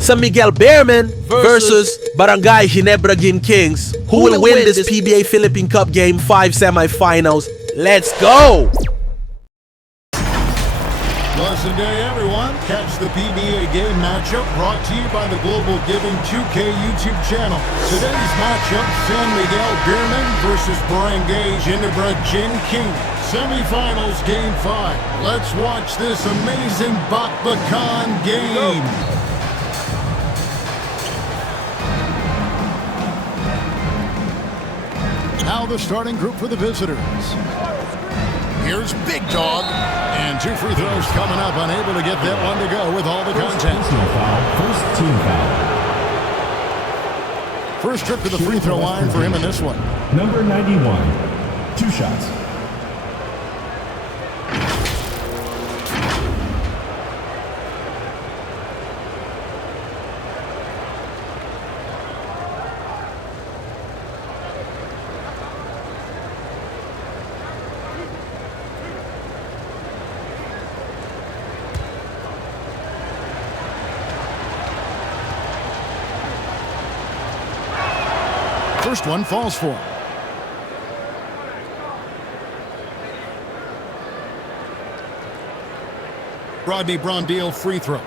San Miguel Bearmen versus Barangay Ginebra Kings. Who will win this PBA Philippine Cup Game 5 semifinals? Let's go! Blessed day, everyone. Catch the PBA game matchup brought to you by the Global Giving 2K YouTube channel. Today's matchup, San Miguel Bearmen versus Barangay Ginebra Kings. Semifinals Game 5. Let's watch this amazing Bakbakan game. Now the starting group for the visitors. Here's Big Dog. And 2 free throws coming up. Unable to get that one to go with all the content. First team foul. First trip to the free throw line for him in this one. Number 91. 2 shots. First one falls for him. Rodney Brondale free throw.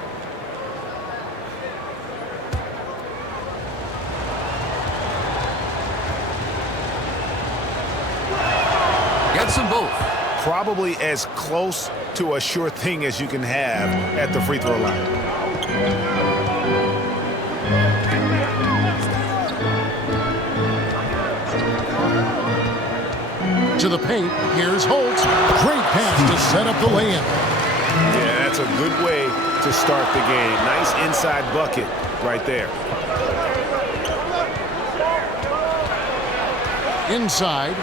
Gets them both. Probably as close to a sure thing as you can have at the free throw line. To the paint, here's Holtz. Great pass to set up the layup. Yeah, that's a good way to start the game. Nice inside bucket right there. Inside.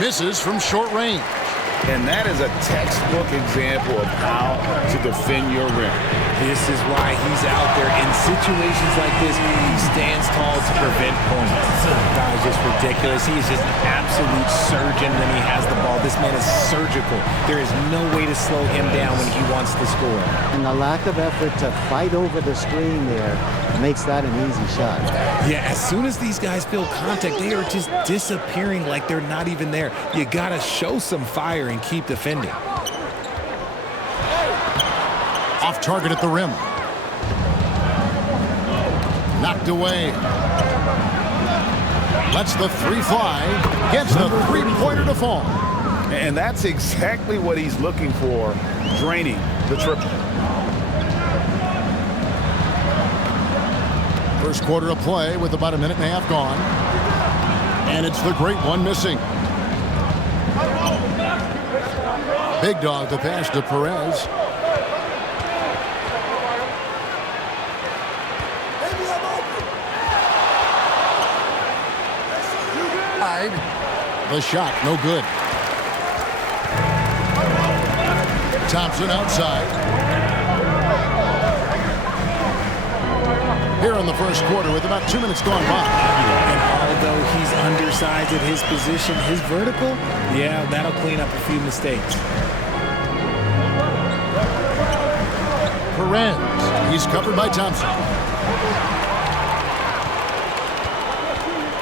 Misses from short range. And that is a textbook example of how to defend your rim. This is why he's out there in situations like this. He stands tall to prevent points. That is just ridiculous. He is just an absolute surgeon when he has the ball. This man is surgical. There is no way to slow him down when he wants to score. And the lack of effort to fight over the screen there makes that an easy shot. Yeah, as soon as these guys feel contact, they are just disappearing like they're not even there. You got to show some fire and keep defending. Off target at the rim. Knocked away. Lets the 3 fly. Gets the 3-pointer to fall. And that's exactly what he's looking for, draining the triple. First quarter of play with about a minute and a half gone. And it's the great one missing. Big Dog to pass to Perez. The shot, no good. Thompson outside. Here in the first quarter with about 2 minutes gone by. And although he's undersized at his position, his vertical, yeah, that'll clean up a few mistakes. Perez, he's covered by Thompson.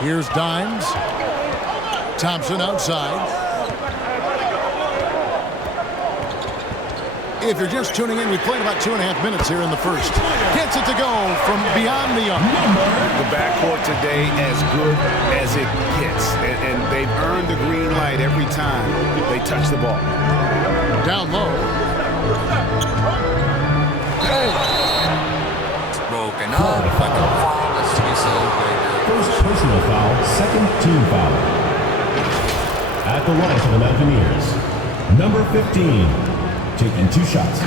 Here's Dimes. Thompson outside. If you're just tuning in, we played about 2.5 minutes here in the first. Gets it to go from beyond the arc. The backcourt today as good as it gets. And they've earned the green light every time they touch the ball. Down low. It's broken up like a flawless whistle. First personal foul, second team foul. At the line for the Mountaineers, number 15, taking 2 shots.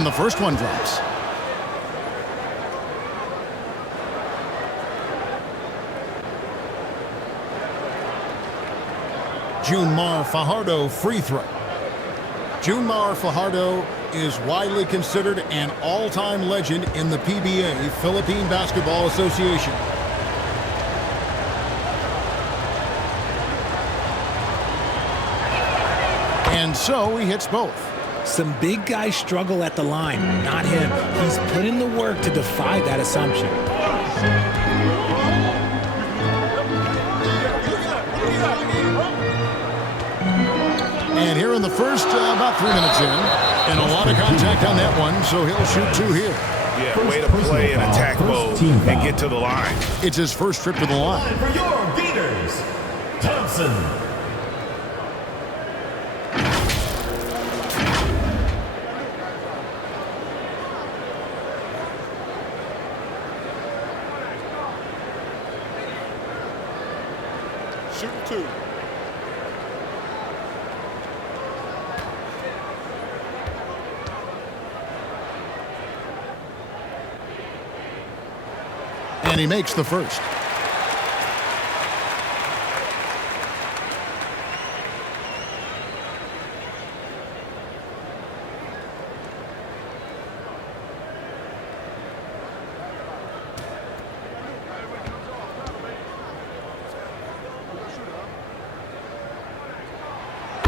And the first one drops. Junmar Fajardo free throw. Junmar Fajardo is widely considered an all-time legend in the PBA, Philippine Basketball Association. And so he hits both. Some big guys struggle at the line, not him. He's put in the work to defy that assumption. And here in the first, about 3 minutes in, and a lot of contact on that one, so he'll shoot 2 here. Yeah, way to play in attack mode and get to the line. It's his first trip to the line. For your Gators, Thompson. Shoot 2. And he makes the first.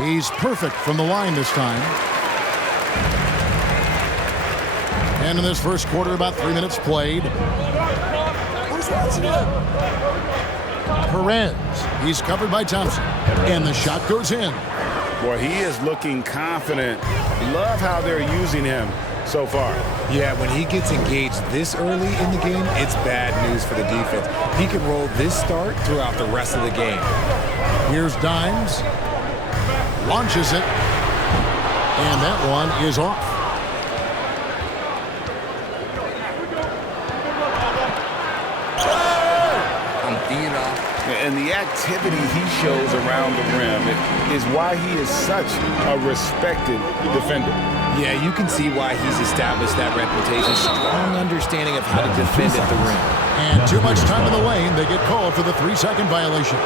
He's perfect from the line this time. And in this first quarter, about 3 minutes played. Perez. He's covered by Thompson. And the shot goes in. Boy, he is looking confident. Love how they're using him so far. Yeah, when he gets engaged this early in the game, it's bad news for the defense. He can roll this start throughout the rest of the game. Here's Dimes. Launches it. And that one is off. And the activity he shows around the rim is why he is such a respected defender. Yeah, you can see why he's established that reputation. Strong understanding of how to defend at the rim. And too much time in the lane. They get called for the 3-second violation.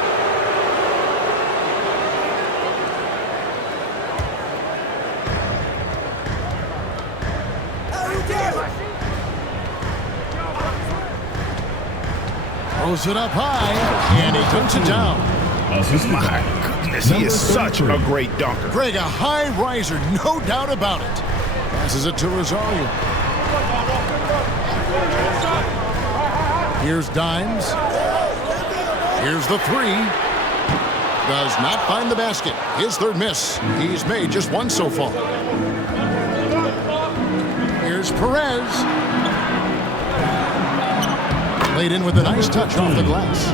Throws it up high, and he dunks it down. My goodness, he is such a great dunker. Greg, a high riser, no doubt about it. Passes it to Rosario. Here's Dimes. Here's the 3. Does not find the basket. His third miss. He's made just 1 so far. Here's Perez. Laid in with a nice touch off the glass.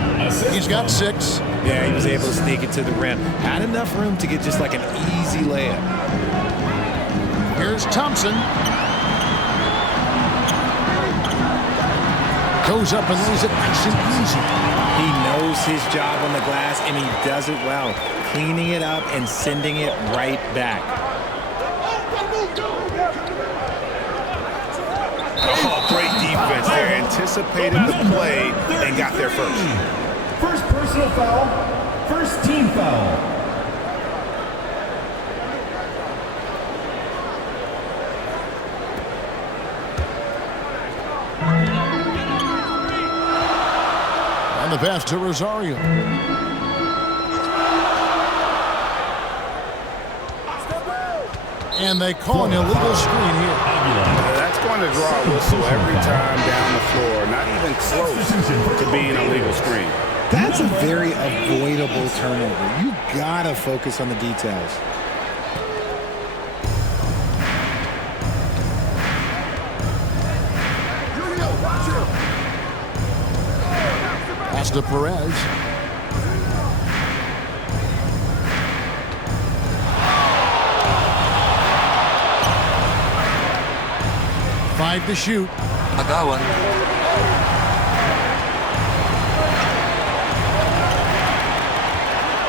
He's got 6. Yeah, he was able to sneak it to the rim. Had enough room to get just like an easy layup. Here's Thompson. Goes up and lays it nice and easy. He knows his job on the glass, and he does it well. Cleaning it up and sending it right back. Oh, great defense there. Anticipated the play and got there first. First personal foul. First team foul. And the pass to Rosario. And they call an illegal screen here. That's going to draw a whistle every time down the floor. Not even close to being a legal screen. That's a very avoidable turnover. You gotta focus on the details. Pass to Perez. Five to shoot. I got one.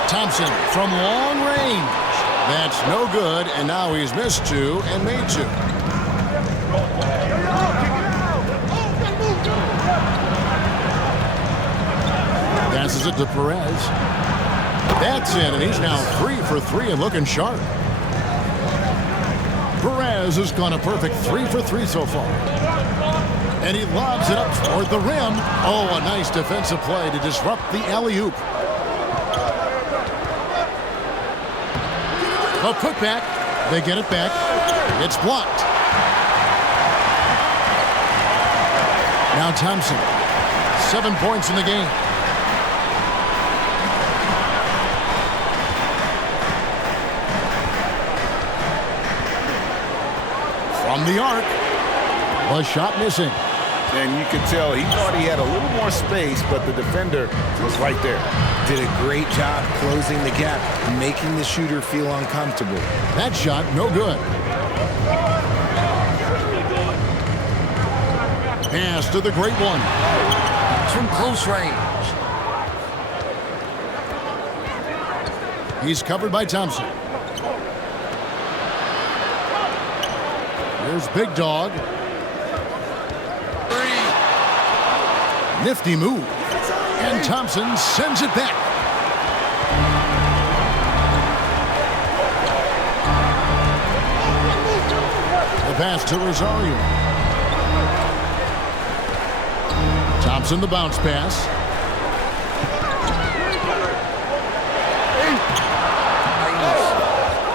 Thompson from long range. That's no good, and now he's missed 2 and made 2. Passes it to Perez. That's in, and he's now 3 for 3 and looking sharp. Perez has gone a perfect 3 for 3 so far. And he lobs it up toward the rim. Oh, a nice defensive play to disrupt the alley-oop. A putback. They get it back. It's blocked. Now Thompson. 7 points in the game. From the arc. A shot missing. And you could tell he thought he had a little more space, but the defender was right there. Did a great job closing the gap, making the shooter feel uncomfortable. That shot, no good. Pass to the great one. From close range. He's covered by Thompson. Here's Big Dog. Nifty move. And Thompson sends it back. The pass to Rosario. Thompson the bounce pass.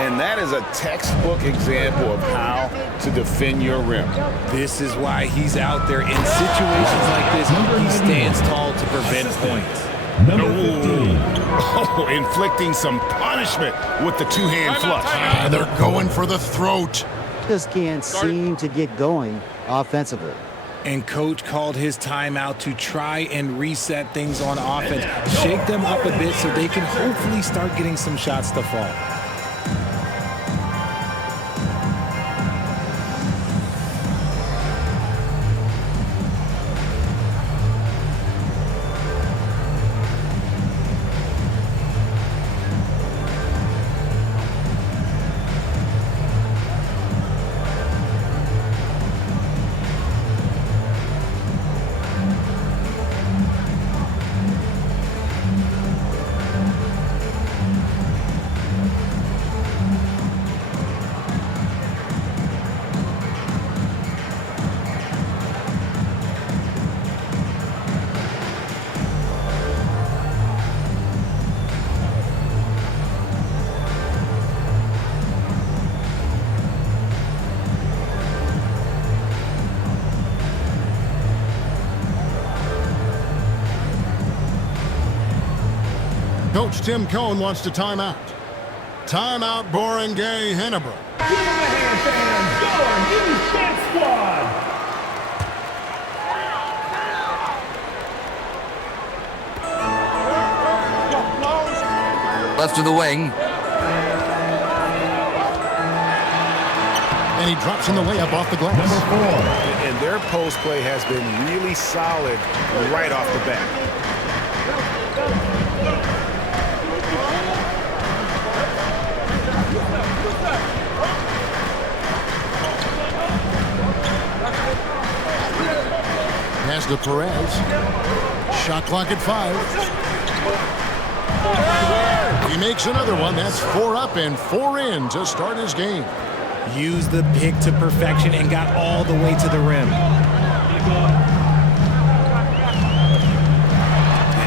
And that is a textbook example of how to defend your rim. This is why he's out there in situations like this. He stands tall to prevent points. Number 15. Oh, inflicting some punishment with the two-hand flush. And they're going for the throat. Just can't seem to get going offensively. And coach called his timeout to try and reset things on offense. Shake them up a bit so they can hopefully start getting some shots to fall. Coach Tim Cohn wants to timeout. Timeout, Barangay, Ginebra. Give him a hand, fans. Go, use that squad. Left of the wing. And he drops in the layup off the glass. Number 4. And their post play has been really solid right off the bat. Pass to Perez. Shot clock at 5. He makes another one. That's 4 up and 4 in to start his game. Used the pick to perfection and got all the way to the rim.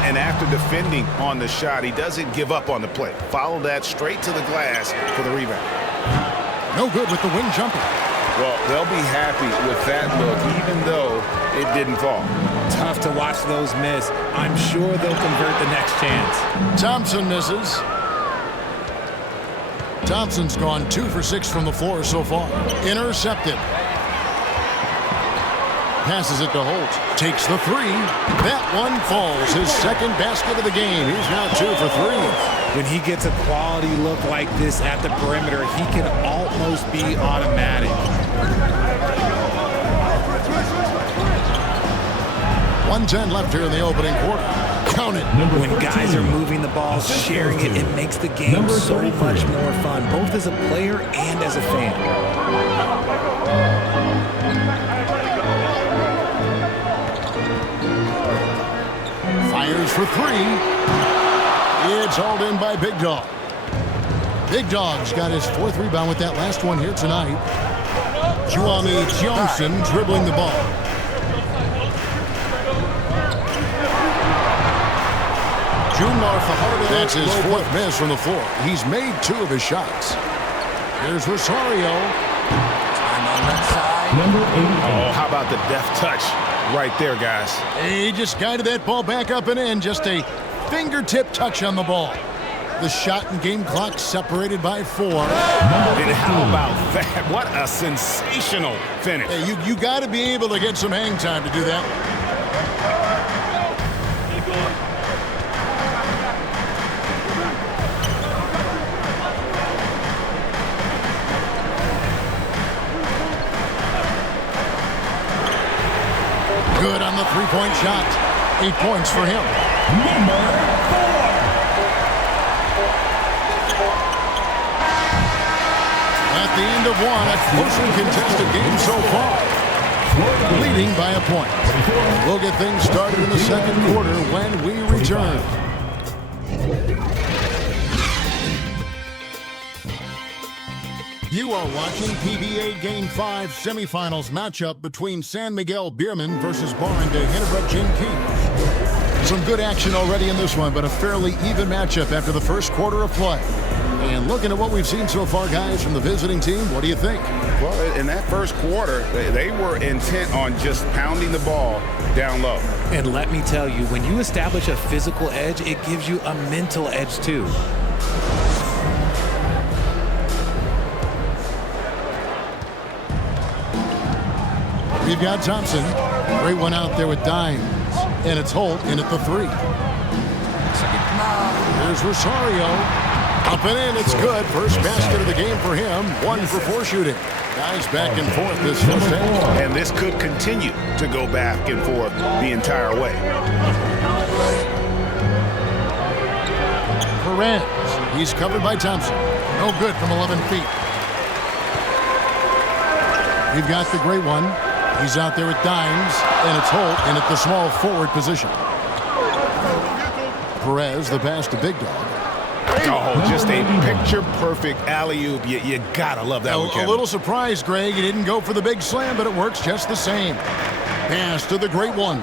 And after defending on the shot, he doesn't give up on the play. Follow that straight to the glass for the rebound. No good with the wing jumper. Well, they'll be happy with that look, even though it didn't fall. Tough to watch those miss. I'm sure they'll convert the next chance. Thompson misses. Thompson's gone 2 for 6 from the floor so far. Intercepted. Passes it to Holt. Takes the 3. That one falls. His second basket of the game. He's now 2 for 3. When he gets a quality look like this at the perimeter, he can almost be automatic. 1:10 left here in the opening quarter. Count it. When guys are moving the ball, sharing it, it makes the game so much more fun, both as a player and as a fan. Here's for three. It's hauled in by Big Dog. Big Dog's got his fourth rebound with that last one here tonight. Juami Johnson dribbling the ball. Junmar Fajardo. That's his fourth miss from the floor. He's made 2 of his shots. Here's Rosario. Time on that side. Number 88. Oh, how about the deft touch right there, guys? He just guided that ball back up and in. Just a fingertip touch on the ball. The shot and game clock separated by 4. And how about that? What a sensational finish. Hey, you got to be able to get some hang time to do that. Good on the three-point shot. 8 points for him. Number 4. At the end of one, a closely contested game so far. Leading by a point. We'll get things started in the second quarter when we return. You are watching PBA Game 5 semifinals matchup between San Miguel Beermen versus Barangay Ginebra Kings. Some good action already in this one, but a fairly even matchup after the first quarter of play. And looking at what we've seen so far, guys, from the visiting team, what do you think? Well, in that first quarter, they were intent on just pounding the ball down low. And let me tell you, when you establish a physical edge, it gives you a mental edge too. We've got Thompson. Great one out there with Dimes. And it's Holt in at the 3. Here's Rosario. Up and in, it's good. First basket of the game for him. 1 for 4 shooting. Guys back and forth this first half. And this could continue to go back and forth the entire way. Perez. He's covered by Thompson. No good from 11 feet. We've got the great one. He's out there with Dimes, and it's Holt in at the small forward position. Perez, the pass to Big Dog. Oh, just a picture-perfect alley-oop. You gotta love that one, Kevin. A little surprised, Greg. He didn't go for the big slam, but it works just the same. Pass to the great one.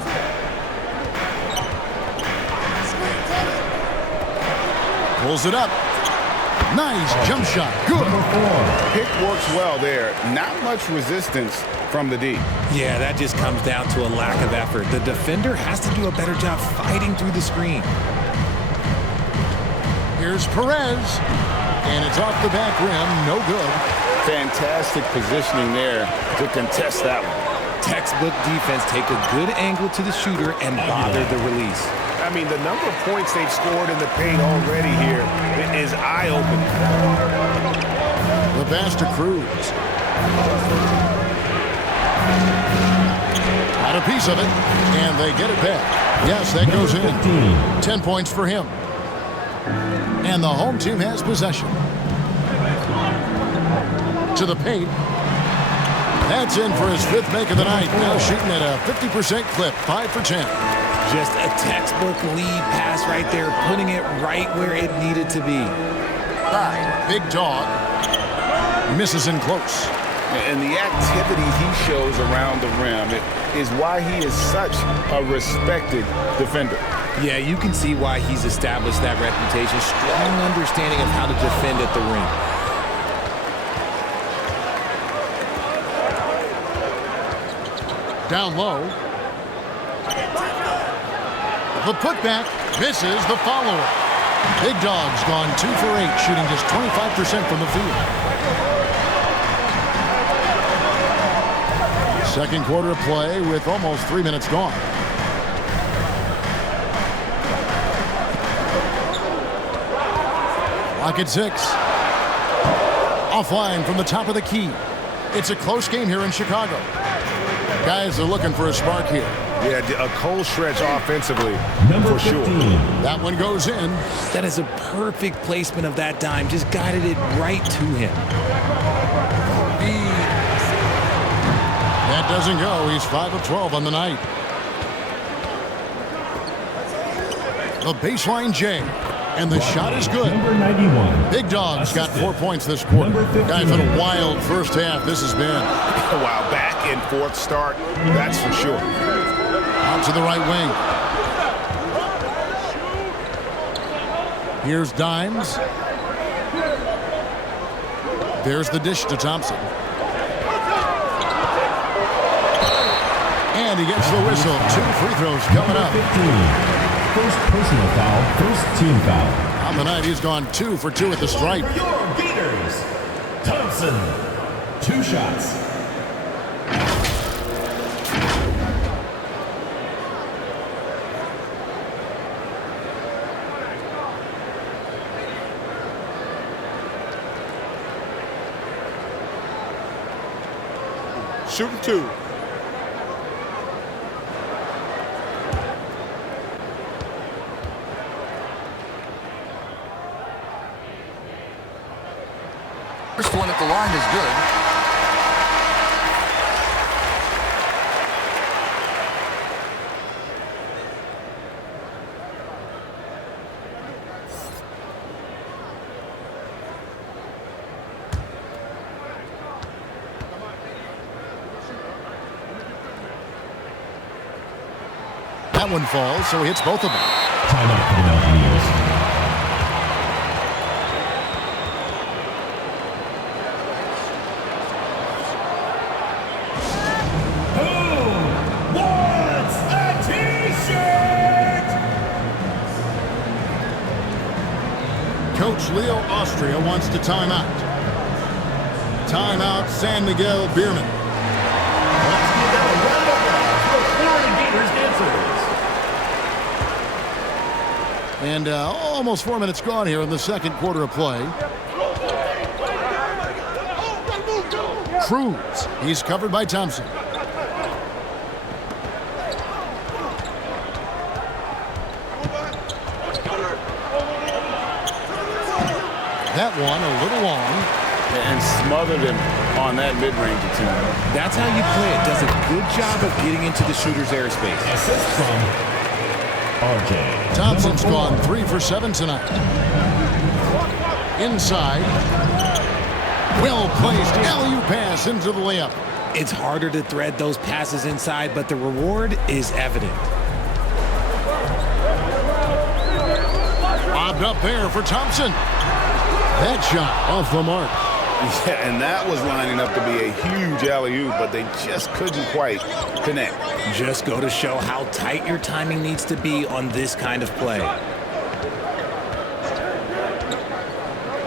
Pulls it up. Nice jump shot. Good. Pick works well there. Not much resistance from the D. Yeah, that just comes down to a lack of effort. The defender has to do a better job fighting through the screen. Here's Perez, and it's off the back rim. No good. Fantastic positioning there to contest that one. Textbook defense, take a good angle to the shooter and bother the release. I mean, the number of points they've scored in the paint already here is eye-opening. The pass to Cruz. Got a piece of it, and they get it back. Yes, that goes in. 10 points for him. And the home team has possession. To the paint. That's in for his 5th make of the night. Now shooting at a 50% clip, 5 for 10. Just a textbook lead pass right there, putting it right where it needed to be. Big Dog misses in close. And the activity he shows around the rim is why he is such a respected defender. Yeah, you can see why he's established that reputation. Strong understanding of how to defend at the rim. Down low. The putback misses the follow-up. Big Dog's gone 2 for 8, shooting just 25% from the field. Second quarter of play with almost 3 minutes gone. Lock at 6. Offline from the top of the key. It's a close game here in Chicago. Guys are looking for a spark here. Yeah, a cold stretch offensively, Number for sure. 15. That one goes in. That is a perfect placement of that dime. Just guided it right to him. That doesn't go. He's 5 of 12 on the night. The baseline J. And the shot is good. Number 91. Big Dog's got 4 points this quarter. Number 15. Guys, what a wild first half this has been. Wow, back and forth start, that's for sure. Out to the right wing. Here's Dimes. There's the dish to Thompson. And he gets the whistle. 2 free throws coming up. 15. First personal foul, first team foul. On the night, he's gone 2 for 2 at the stripe. Your beaters, Thompson. 2 shots. Shooting 2. First one at the line is good. That one falls, so he hits both of them. Timeout for the Mountaineers. Coach Leo Austria wants to time out. Timeout, San Miguel Beerman. Let's give them a round of applause for Florida Gators dancers. And almost 4 minutes gone here in the second quarter of play. Cruz, he's covered by Thompson. That one a little long. And smothered him on that mid-range attempt. That's how you play it. Does a good job of getting into the shooter's airspace. Assist from RJ. Thompson's gone 3 for 7 tonight. Inside. Well placed. Alley-oop pass into the layup. It's harder to thread those passes inside, but the reward is evident. Lobbed up there for Thompson. That shot off the mark. Yeah, and that was lining up to be a huge alley-oop, but they just couldn't quite connect. Just go to show how tight your timing needs to be on this kind of play.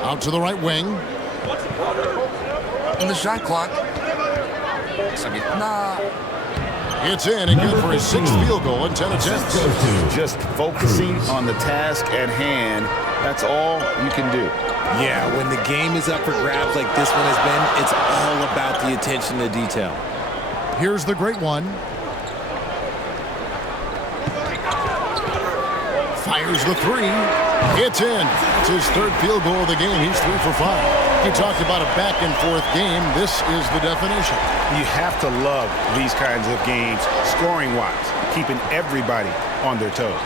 Out to the right wing. In the shot clock. Nah. It's in and good for his 6th field goal in 10 attempts. Just focusing on the task at hand. That's all you can do. Yeah, when the game is up for grabs like this one has been, it's all about the attention to detail. Here's the great one. Fires the 3. It's in. It's his 3rd field goal of the game. He's 3 for 5. You talked about a back-and-forth game. This is the definition. You have to love these kinds of games, scoring-wise, keeping everybody on their toes.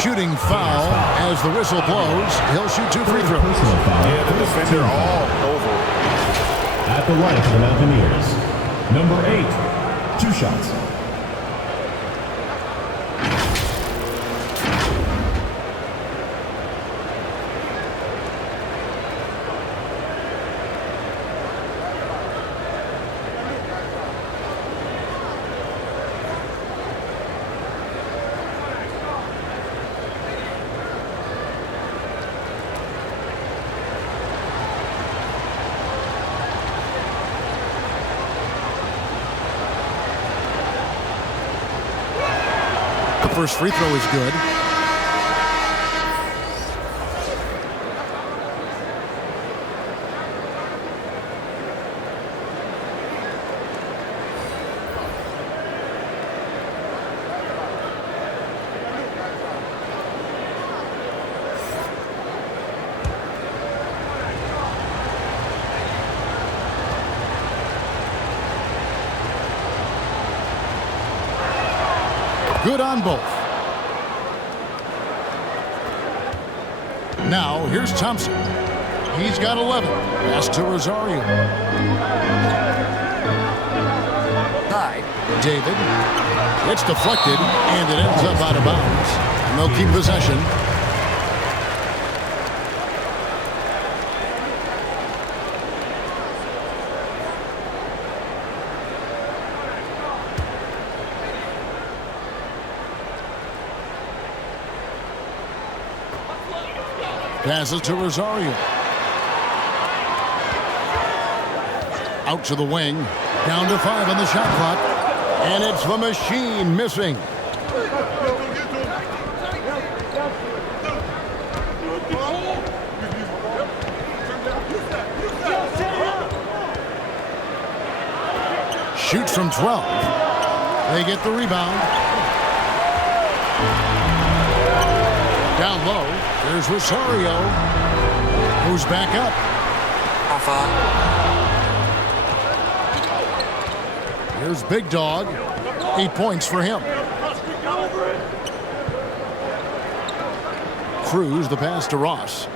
Shooting foul as the whistle blows. He'll shoot 2 free throws. Personal foul. Yeah, the defender all over. At the line for the Mountaineers. Number 8. 2 shots. First free throw is good. Good on both. Now, here's Thompson. He's got 11. Pass to Rosario. David. It's deflected, and it ends up out of bounds. And they'll keep possession. Passes to Rosario. Out to the wing. Down to 5 on the shot clock. And it's the machine missing. Shoots from 12. They get the rebound. Down low. There's Rosario. Who's back up. Here's Big Dog. 8 points for him. Cruz, the pass to Ross.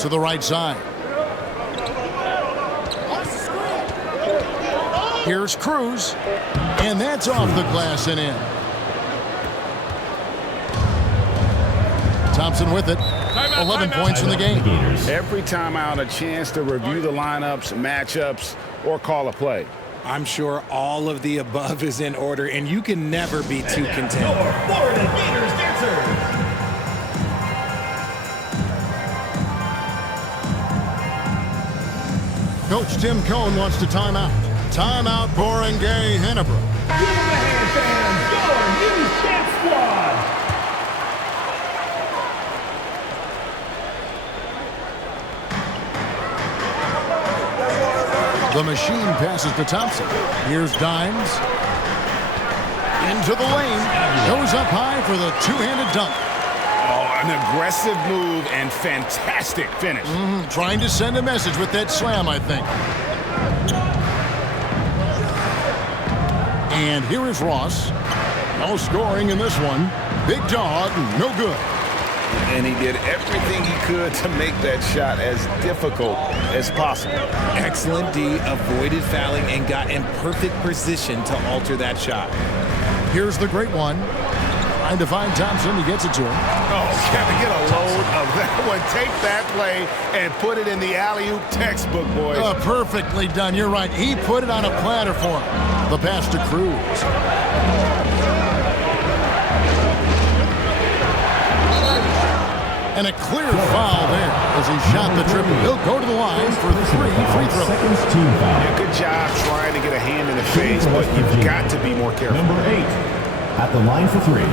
To the right side. Here's Cruz. And that's off the glass and in. Thompson with it. 11 points in the game. Every time out, a chance to review the lineups, matchups, or call a play. I'm sure all of the above is in order, and you can never be too content. Coach Tim Cohn wants to timeout. Timeout, Barangay, Ginebra. Give them a hand, fans. Your new stat squad. The machine passes to Thompson. Here's Dimes. Into the lane. Goes up high for the two-handed dunk. Oh, an aggressive move and fantastic finish. Trying to send a message with that slam, I think. And here is Ross. No scoring in this one. Big Dog, no good. And he did everything he could to make that shot as difficult as possible. Excellent D, avoided fouling and got in perfect position to alter that shot. Here's the great one. Trying to find Thompson. He gets it to him. Oh, Kevin, get a load of that one. Take that play and put it in the alley-oop textbook, boys. Perfectly done. You're right. He put it on a platter for him. The pass to Cruz. And a clear foul there as he shot the triple. He'll go to the line for 3 free throws. Yeah, good job trying to get a hand in the face, but you've got to be more careful. Number 8 at the line for 3.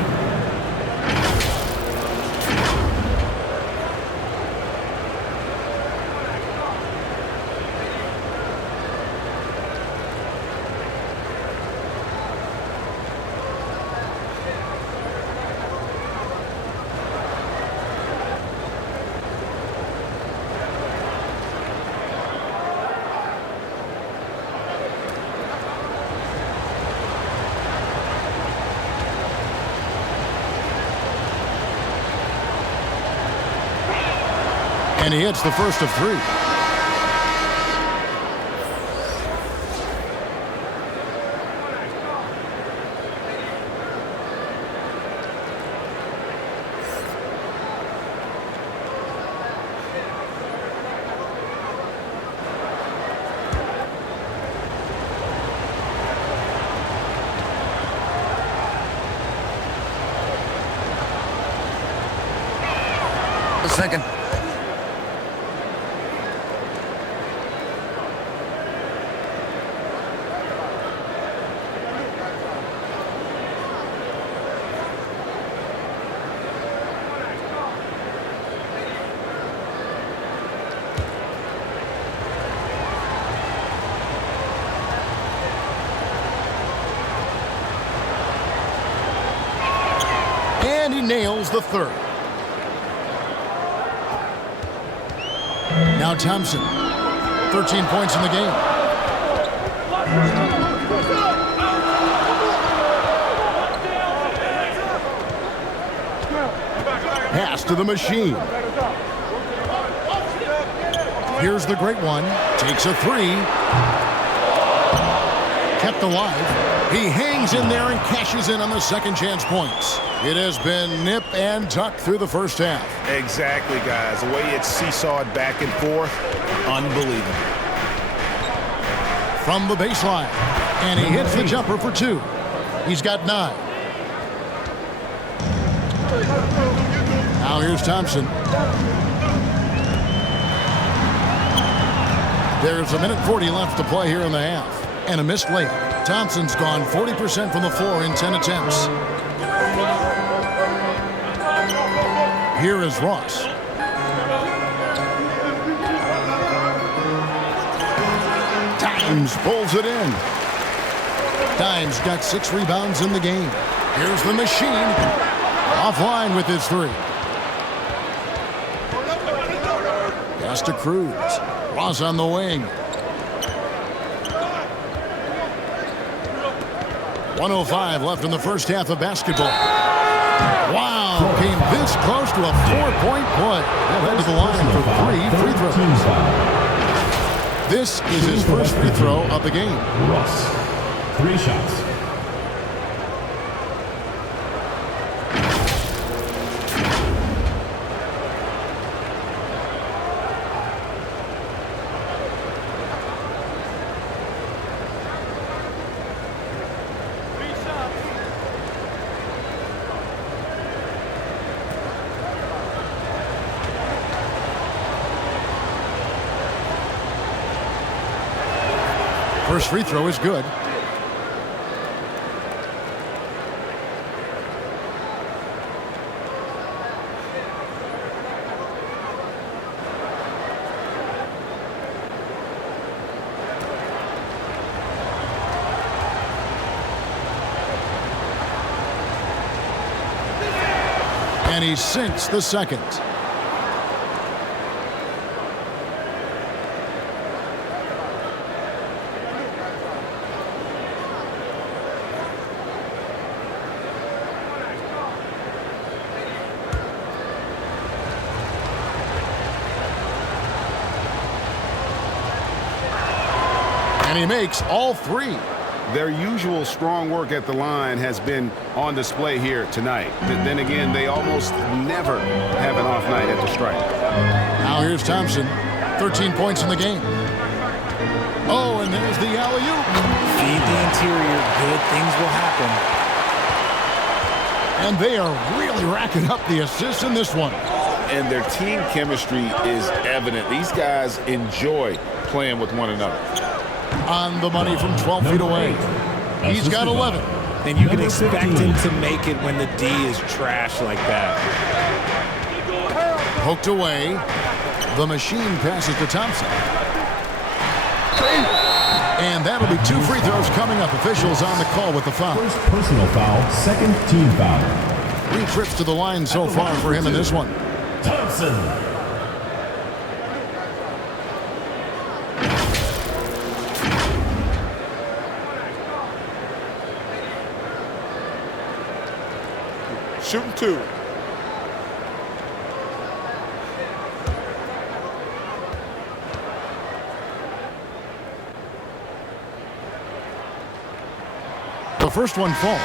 And he hits the first of 3. Second. And he nails the third. Now Thompson, 13 points in the game. Pass to the machine. Here's the great one. Takes a three. Kept alive. He hangs in there and cashes in on the second chance points. It has been nip and tuck through the first half. Exactly, guys. The way it's seesawed back and forth, unbelievable. From the baseline. And he hits the jumper for two. He's got 9. Now here's Thompson. There's 1:40 left to play here in the half. And a missed layup. Thompson's gone 40% from the floor in 10 attempts. Here is Ross. Dimes pulls it in. Dimes got 6 rebounds in the game. Here's the machine. Offline with his 3. Pass to Cruz. Ross on the wing. 1:05 left in the first half of basketball. Wow, came this close to a 4-point play. He'll head to the line for 3 free throws. This is his first free throw of the game. Ross, 3 shots. First free throw is good. And he sinks the second. And he makes all 3. Their usual strong work at the line has been on display here tonight. Then again, they almost never have an off night at the stripe. Now here's Thompson. 13 points in the game. Oh, and there's the alley-oop. Feed the interior. Good things will happen. And they are really racking up the assists in this one. And their team chemistry is evident. These guys enjoy playing with one another. On the money from 12 feet away. He's got 11. And you can expect him to make it when the D is trash like that. Poked away. The machine passes to Thompson. And that'll be 2 free throws coming up. Officials on the call with the foul. First personal foul, second team foul. 3 trips to the line so far for him in this one. Thompson. Shooting 2. The first one falls.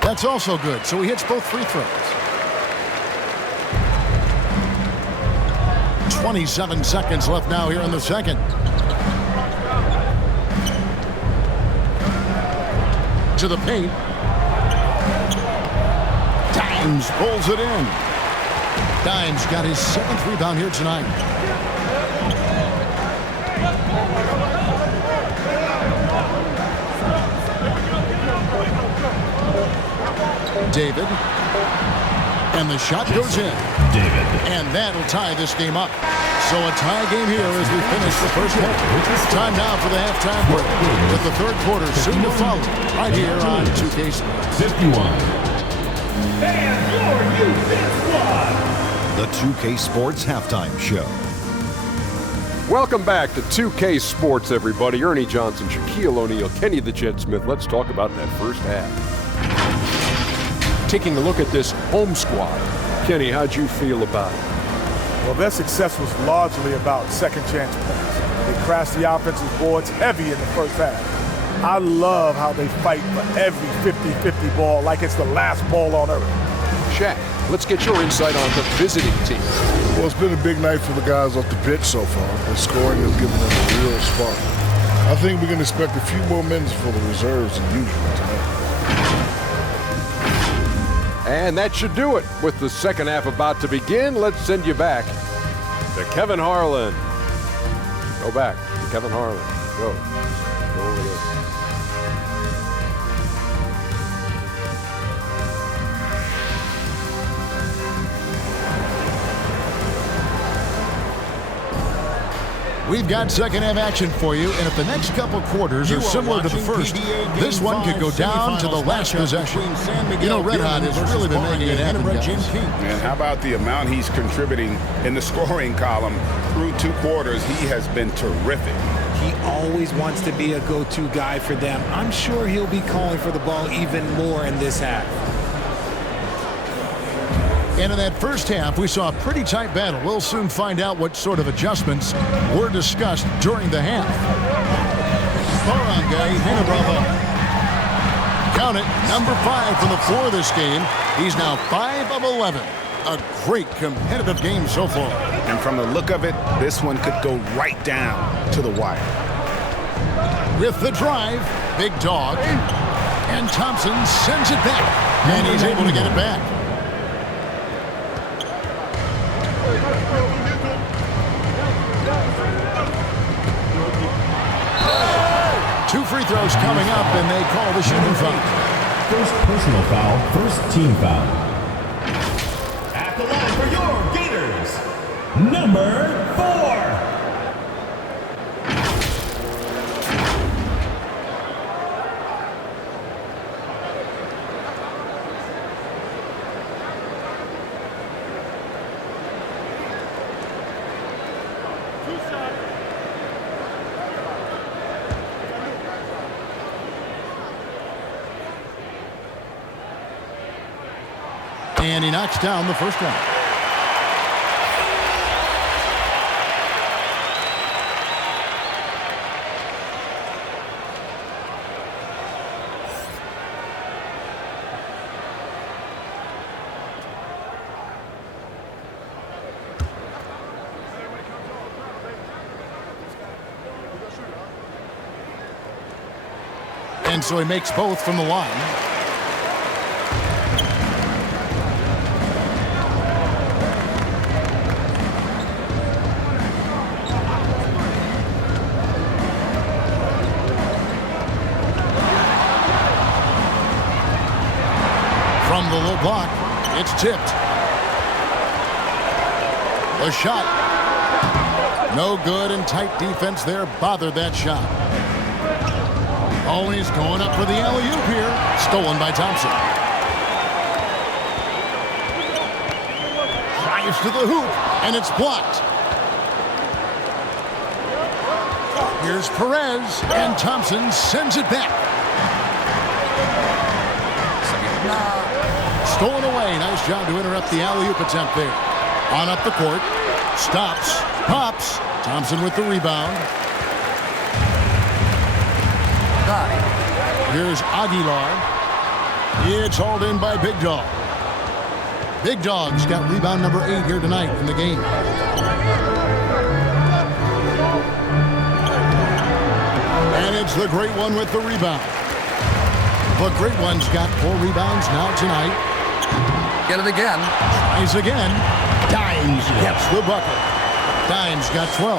That's also good, so he hits both free throws. 27 seconds left now here in the second. To the paint. Dimes pulls it in. Dimes got his 7th rebound here tonight. David. And the shot goes in. David. And that'll tie this game up. So a tie game here as we finish the first half. Time now for the halftime break, with the third quarter soon to follow, right here on 2K Sports. 51. And your U-Fit Squad. The 2K Sports Halftime Show. Welcome back to 2K Sports, everybody. Ernie Johnson, Shaquille O'Neal, Kenny the Jet Smith. Let's talk about that first half. Taking a look at this home squad. Kenny, how'd you feel about it? Well, their success was largely about second chance points. They crashed the offensive boards heavy in the first half. I love how they fight for every 50-50 ball like it's the last ball on earth. Shaq, let's get your insight on the visiting team. Well, it's been a big night for the guys off the pitch so far. The scoring has given them a real spark. I think we can expect a few more minutes for the reserves than usual tonight. And that should do it. With the second half about to begin, let's send you back to Kevin Harlan. Go back to Kevin Harlan. Go over there. We've got second half action for you, and if the next couple quarters are similar to the first, this one could go down to the last possession. You know, Red Hot has really been making it happen, guys. And how about the amount he's contributing in the scoring column through 2 quarters? He has been terrific. He always wants to be a go-to guy for them. I'm sure he'll be calling for the ball even more in this half. And in that first half, we saw a pretty tight battle. We'll soon find out what sort of adjustments were discussed during the half. Barangay, Ginebra. Count it, number 5 from the floor this game. He's now 5 of 11. A great competitive game so far. And from the look of it, this one could go right down to the wire. With the drive, big dog. And Thompson sends it back. And he's able to get it back. Two free throws coming up, and they call the shooting foul. First personal foul, first team foul. At the line for your Gators, number 4. And he knocks down the first one. And so he makes both from the line. From the low block, it's tipped. The shot. No good, and tight defense there bothered that shot. Oh, he's going up for the alley-oop here. Stolen by Thompson. Drives to the hoop, and it's blocked. Here's Perez, and Thompson sends it back. Stolen away. Nice job to interrupt the alley-oop attempt there. On up the court. Stops. Pops. Thompson with the rebound. Here's Aguilar. It's hauled in by Big Dog. Big Dog's got rebound number 8 here tonight in the game. And it's the Great One with the rebound. The Great One's got 4 rebounds now tonight. Get it again. Tries again. Dimes gets the bucket. Dimes got 12.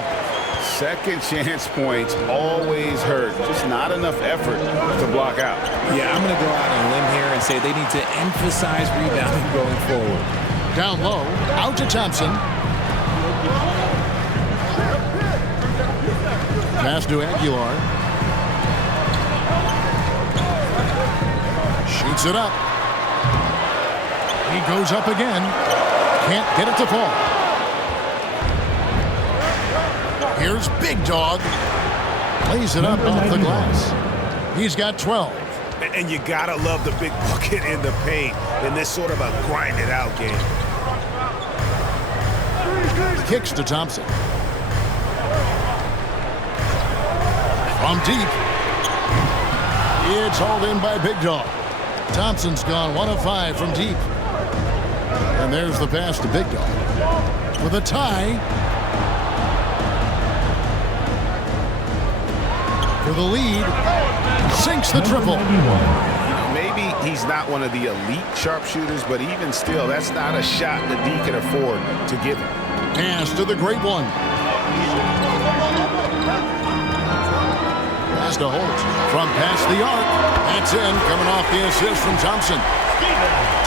Second chance points always hurt. Just not enough effort to block out. Yeah, I'm going to go out on a limb here and say they need to emphasize rebounding going forward. Down low, out to Thompson. Pass to Aguilar. Shoots it up. He goes up again. Can't get it to fall. Here's Big Dog. Lays it up off the glass. He's got 12. And you gotta love the big bucket in the paint in this sort of a grind-it-out game. Kicks to Thompson. From deep. It's hauled in by Big Dog. Thompson's gone 1 of 5 from deep. And there's the pass to Big Dog. With a tie. For the lead. Sinks the triple. Maybe he's not one of the elite sharpshooters, but even still, that's not a shot that D can afford to give him. Pass to the great one. Pass to Holt. From past the arc. That's in. Coming off the assist from Thompson.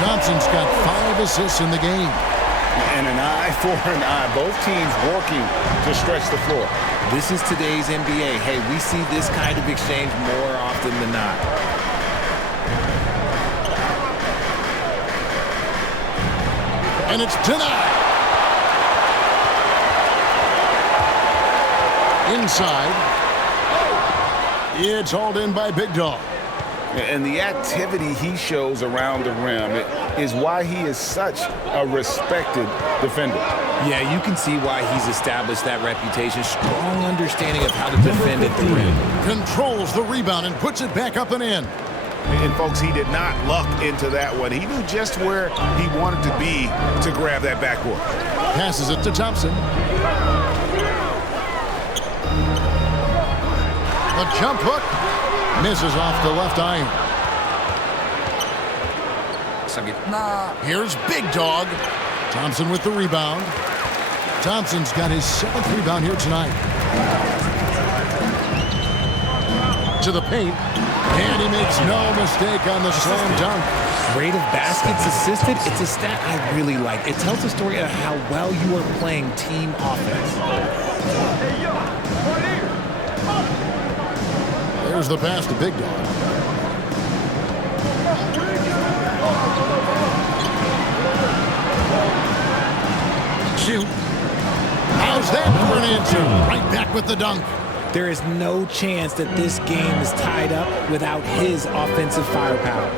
Thompson's got 5 assists in the game. And an eye for an eye. Both teams working to stretch the floor. This is today's NBA. Hey, we see this kind of exchange more often than not. And it's denied. Inside. It's hauled in by Big Dog. And the activity he shows around the rim is why he is such a respected defender. Yeah, you can see why he's established that reputation. Strong understanding of how to defend at the rim. Controls the rebound and puts it back up and in. And folks, he did not luck into that one. He knew just where he wanted to be to grab that backboard. Passes it to Thompson. A jump hook. Misses off the left iron. Here's Big Dog. Thompson with the rebound. Thompson's got his 7th rebound here tonight. To the paint. And he makes no mistake on the slam dunk. Rate of baskets assisted, it's a stat I really like. It tells a story of how well you are playing team offense. There's the pass to Big Dog. Shoot. How's that for an answer? Right back with the dunk. There is no chance that this game is tied up without his offensive firepower.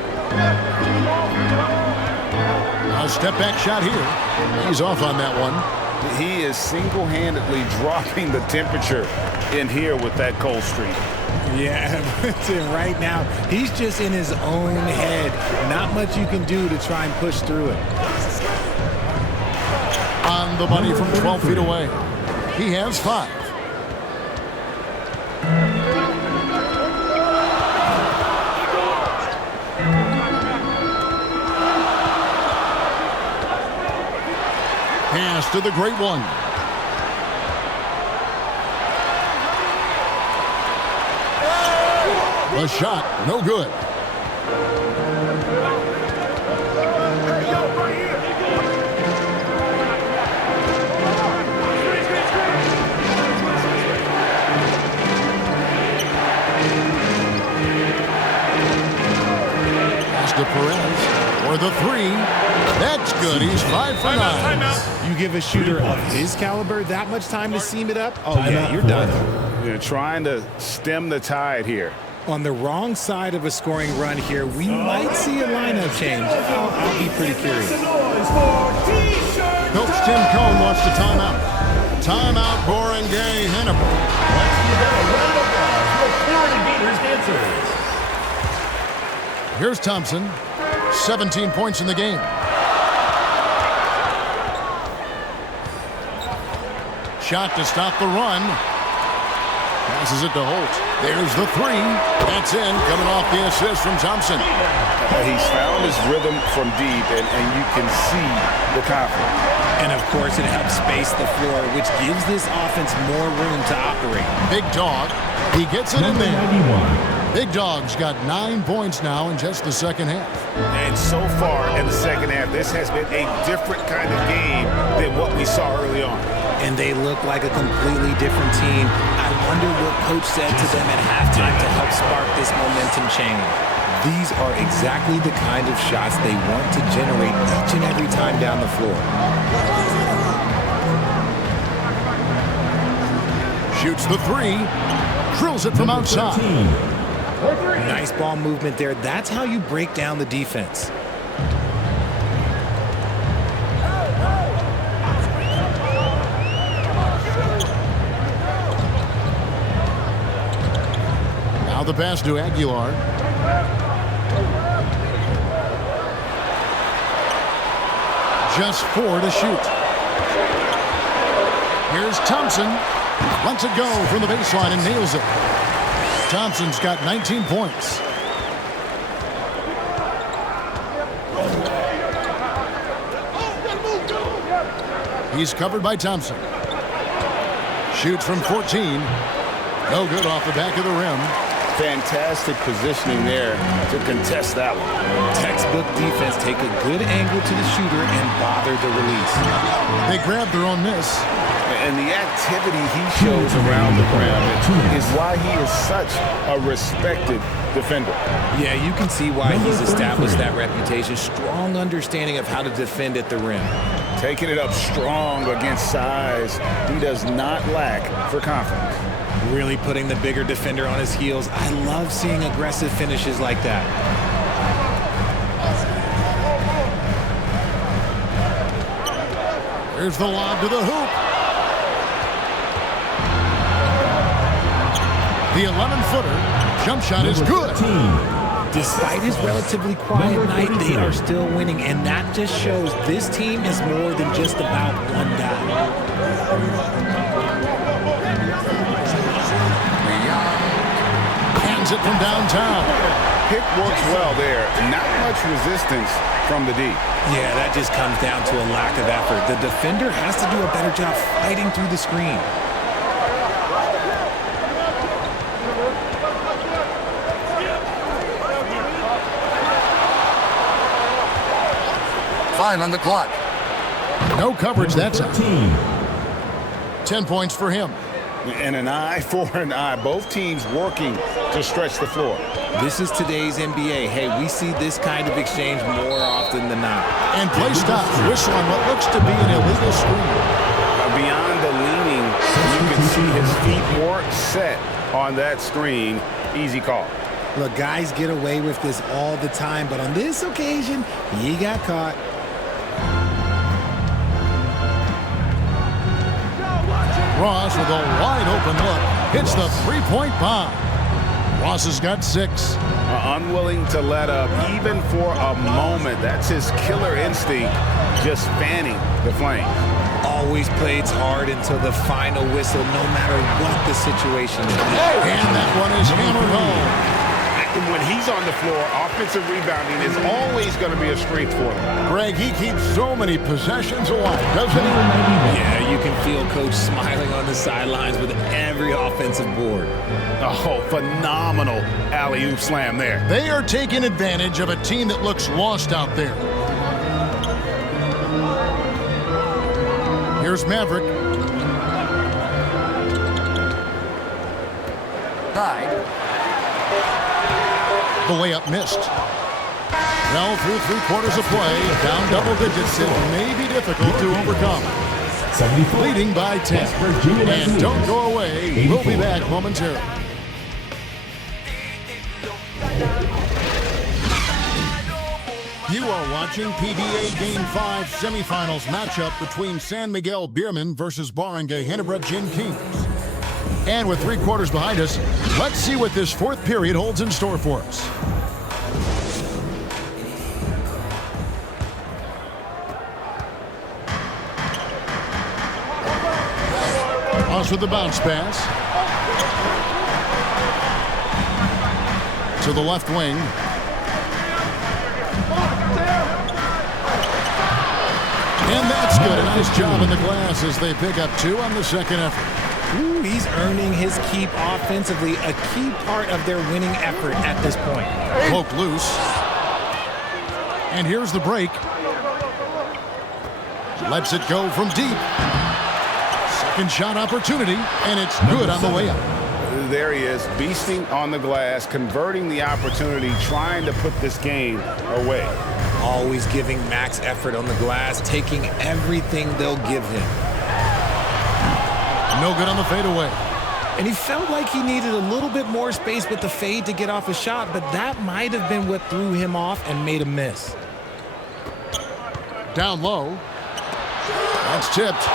A step back shot here. He's off on that one. He is single-handedly dropping the temperature in here with that cold streak. Yeah, right now, he's just in his own head. Not much you can do to try and push through it. On the money from 12 feet away. He has 5. Pass to the great one. The shot, no good. Pass to Perez for the 3. That's good. He's 5 for 9. You give a shooter of his caliber that much time to seam it up? Oh, yeah, you're done. You're trying to stem the tide here. On the wrong side of a scoring run here, we might see a lineup change. I'll be pretty curious. Coach Tim Cohn wants to timeout. Timeout, Barangay, Ginebra. Let's give that a round of applause for Florida Gators dancers. Here's Thompson. 17 points in the game. Shot to stop the run. Passes it to Holt. There's the 3. That's in. Coming off the assist from Thompson. He's found his rhythm from deep, and you can see the confidence. And of course, it helps space the floor, which gives this offense more room to operate. Big Dog, he gets it in there. Big Dog's got 9 points now in just the second half. And so far in the second half, this has been a different kind of game than what we saw early on. And they look like a completely different team. I wonder what coach said to them at halftime to help spark this momentum change. These are exactly the kind of shots they want to generate each and every time down the floor. Shoots the three, drills it from outside. Nice ball movement there. That's how you break down the defense. Now the pass to Aguilar. Just 4 to shoot. Here's Thompson. Lets it go from the baseline and nails it. Thompson's got 19 points. He's covered by Thompson. Shoots from 14. No good off the back of the rim. Fantastic positioning there to contest that one. Textbook defense. Take a good angle to the shooter and bother the release. They grab their own miss. And the activity he shows around the rim is why he is such a respected defender. Yeah, you can see why he's established that reputation. Strong understanding of how to defend at the rim. Taking it up strong against size. He does not lack for confidence. Really putting the bigger defender on his heels. I love seeing aggressive finishes like that. Here's the lob to the hoop. The 11-footer jump shot is good. Despite his relatively quiet night, they are still winning, and that just shows this team is more than just about one guy. Hands it from downtown. Pick works well there. Not much resistance from the D. Yeah, that just comes down to a lack of effort. The defender has to do a better job fighting through the screen. Fine on the clock. No coverage that time. 10 points for him. And an eye for an eye. Both teams working to stretch the floor. This is today's NBA. Hey, we see this kind of exchange more often than not. And play stops. Whistle on what looks to be an illegal screen. Beyond the leaning, you can see his feet more set on that screen. Easy call. Look, guys get away with this all the time, but on this occasion, he got caught. Ross with a wide open look hits the three-point bomb. Ross has got 6. Unwilling to let up even for a moment. That's his killer instinct, just fanning the flame. Always plays hard until the final whistle, no matter what the situation is. And that one is hammered home. When he's on the floor, offensive rebounding is always going to be a strength for him. Greg, he keeps so many possessions alive, doesn't he? Yeah, you can feel Coach smiling on the sidelines with every offensive board. Oh, phenomenal alley-oop slam there. They are taking advantage of a team that looks lost out there. Here's Maverick. Tied. The layup missed. Well, through 3/4 of play, down double digits, it may be difficult to overcome. Leading by 10. And don't go away. We'll be back momentarily. You are watching PBA Game 5 semifinals matchup between San Miguel Beermen versus Barangay Ginebra Kings. And with 3/4 behind us, let's see what this fourth period holds in store for us. Ross with the bounce pass. To the left wing. And that's good. A nice job in the glass as they pick up 2 on the second effort. Ooh, he's earning his keep offensively, a key part of their winning effort at this point. Poke loose. And here's the break. Lets it go from deep. Second shot opportunity, and it's good on the way up. There he is, beasting on the glass, converting the opportunity, trying to put this game away. Always giving max effort on the glass, taking everything they'll give him. No good on the fadeaway. And he felt like he needed a little bit more space with the fade to get off a shot, but that might have been what threw him off and made him miss. Down low. That's tipped.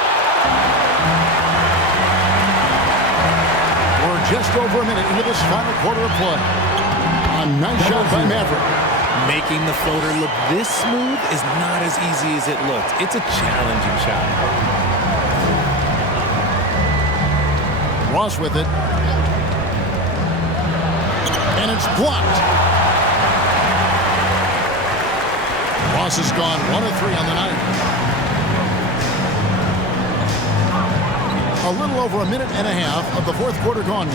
We're just over a minute into this final quarter of play. A nice shot by Maverick. Making the floater look this smooth is not as easy as it looked. It's a challenging shot. Ross with it. And it's blocked. Ross has gone 1 of 3 on the night. A little over a minute and a half of the fourth quarter gone.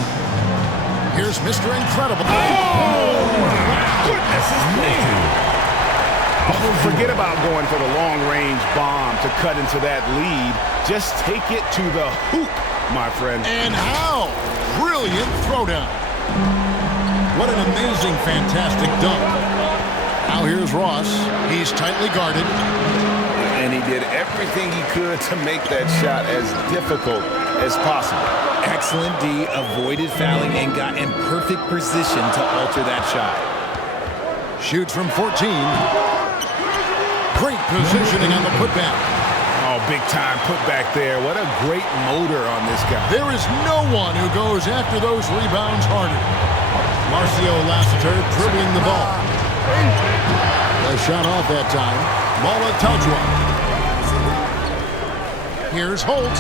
Here's Mr. Incredible. Oh, my goodness me. Forget about going for the long-range bomb to cut into that lead. Just take it to the hoop, my friend. And how brilliant throwdown. What an amazing, fantastic dunk. Now here's Ross. He's tightly guarded. And he did everything he could to make that shot as difficult as possible. Excellent D, avoided fouling and got in perfect position to alter that shot. Shoots from 14. Great positioning on the putback. Oh, big time putback there. What a great motor on this guy. There is no one who goes after those rebounds harder. Marcio Lassiter dribbling the ball. A shot off that time. Mola Tajwa. Here's Holt.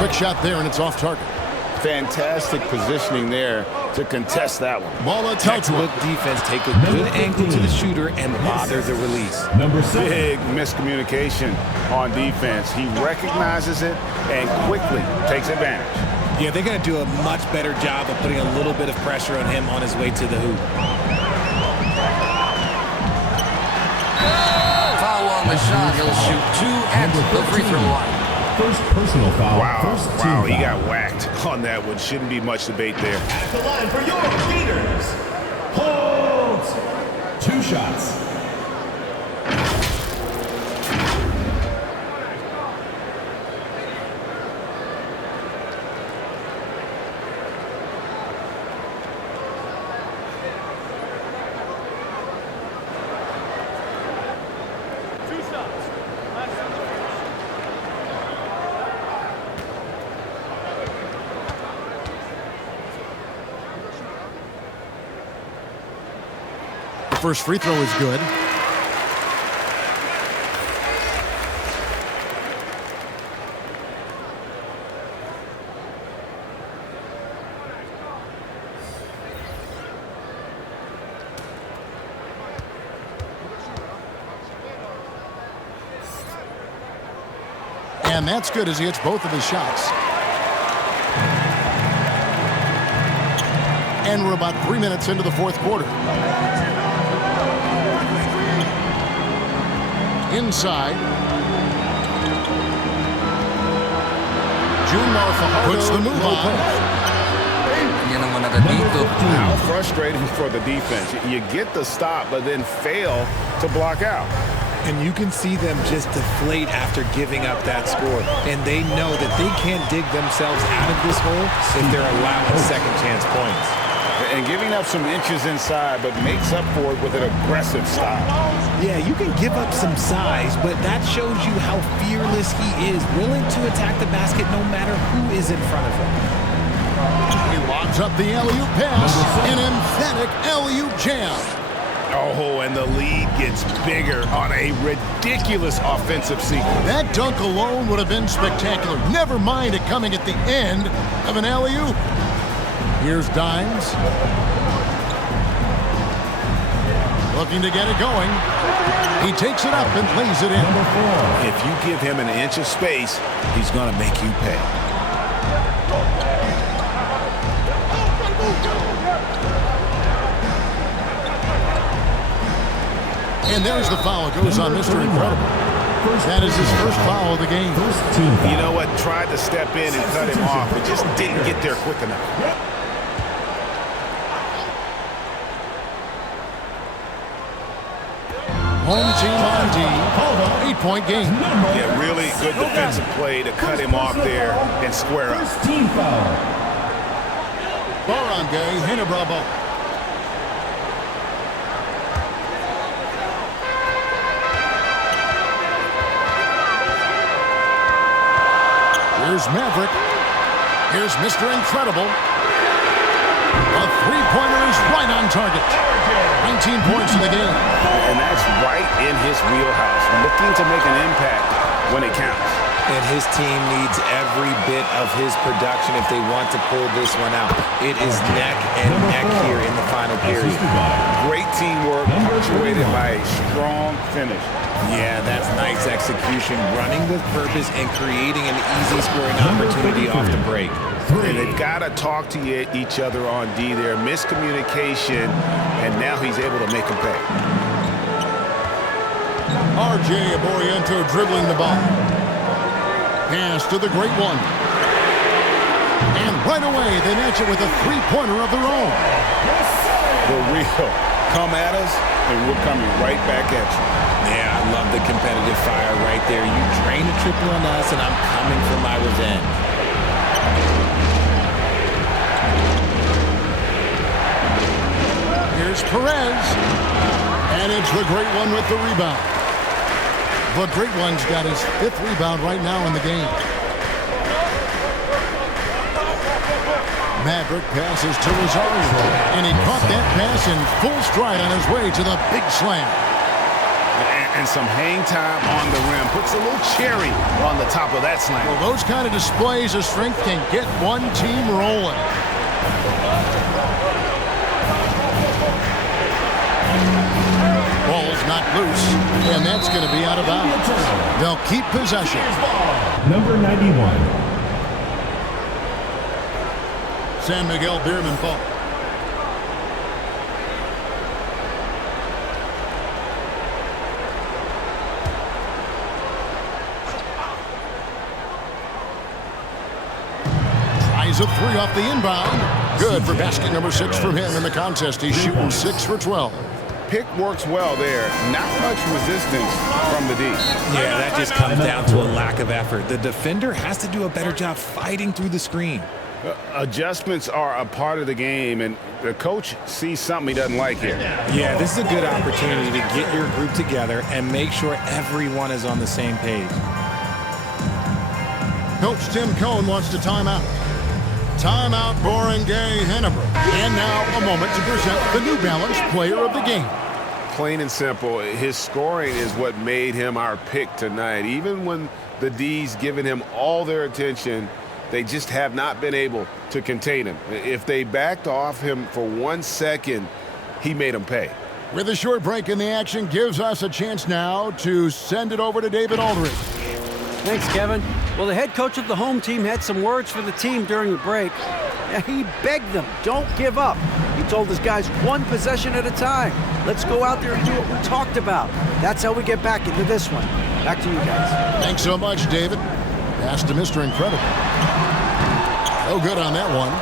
Quick shot there, and it's off target. Fantastic positioning there to contest that one. Mola Tajwa. Textbook defense, take a good angle to the shooter and bother the release. Number 7. Big miscommunication on defense. He recognizes it and quickly takes advantage. Yeah, they're going to do a much better job of putting a little bit of pressure on him on his way to the hoop. Foul on the shot. He'll shoot 2 at the free throw line. First personal foul. Wow, First team wow, he foul. got whacked on that one. Shouldn't be much debate there. At the line for your Gators. Hold. 2 shots. First free throw is good. And that's good as he hits both of his shots. And we're about 3 minutes into the fourth quarter. Inside. June puts the move on. How frustrating for the defense. You get the stop, but then fail to block out. And you can see them just deflate after giving up that score. And they know that they can't dig themselves out of this hole if they're allowing second chance points. And giving up some inches inside, but makes up for it with an aggressive stop. Yeah, you can give up some size, but that shows you how fearless he is, willing to attack the basket no matter who is in front of him. He lobs up the alley-oop pass, an emphatic alley-oop jam. Oh, and the lead gets bigger on a ridiculous offensive sequence. That dunk alone would have been spectacular. Never mind it coming at the end of an alley-oop. Here's Dimes. Looking to get it going. He takes it up and lays it in. If you give him an inch of space, he's going to make you pay. And there's the foul. It goes on Mr. Incredible. That is his first foul of the game. You know what? Tried to step in and cut him off, but just didn't get there quick enough. Home team on D. 8-point game. Yeah, really good defensive play to cut him off there and square up. Barangay, Ginebra ball. Here's Maverick. Here's Mr. Incredible. A three-pointer is right on target. 19 points in the game. And that's right in his wheelhouse. Looking to make an impact when it counts. And his team needs every bit of his production if they want to pull this one out. It is neck and neck here in the final period. Great teamwork, punctuated by a strong finish. Yeah, that's nice execution, running with purpose and creating an easy scoring opportunity off the break. And they've got to talk to each other on D there. Miscommunication, and now he's able to make him pay. RJ Aboriento dribbling the ball. Pass to the great one. And right away, they match it with a three-pointer of their own. The real. Come at us, and we're coming right back at you. Yeah, I love the competitive fire right there. You drain a triple on us, and I'm coming for my revenge. Here's Perez. And it's the great one with the rebound. The great one's got his 5th rebound right now in the game. Maverick passes to Rosario. And he caught that pass in full stride on his way to the big slam. And some hang time on the rim. Puts a little cherry on the top of that slam. Well, those kind of displays of strength can get one team rolling. Ball's not loose, and that's going to be out of bounds. They'll keep possession. Number 91. San Miguel Beerman ball. Tries a three off the inbound. Good for basket number 6 from him in the contest. He's shooting 6 for 12. Pick works well there. Not much resistance from the D. Yeah, that just comes down to a lack of effort. The defender has to do a better job fighting through the screen. Adjustments are a part of the game, and the coach sees something he doesn't like here. Yeah, this is a good opportunity to get your group together and make sure everyone is on the same page. Coach Tim Cohn wants to timeout. Timeout, Barangay, Ginebra. And now a moment to present the New Balance Player of the Game. Plain and simple, his scoring is what made him our pick tonight. Even when the D's given him all their attention, they just have not been able to contain him. If they backed off him for 1 second, he made them pay. With a short break in the action, gives us a chance now to send it over to David Aldridge. Thanks, Kevin. Well, the head coach of the home team had some words for the team during the break. He begged them, don't give up. He told his guys 1 possession at a time. Let's go out there and do what we talked about. That's how we get back into this one. Back to you guys. Thanks so much, David. Pass to Mr. Incredible. Oh, good on that one.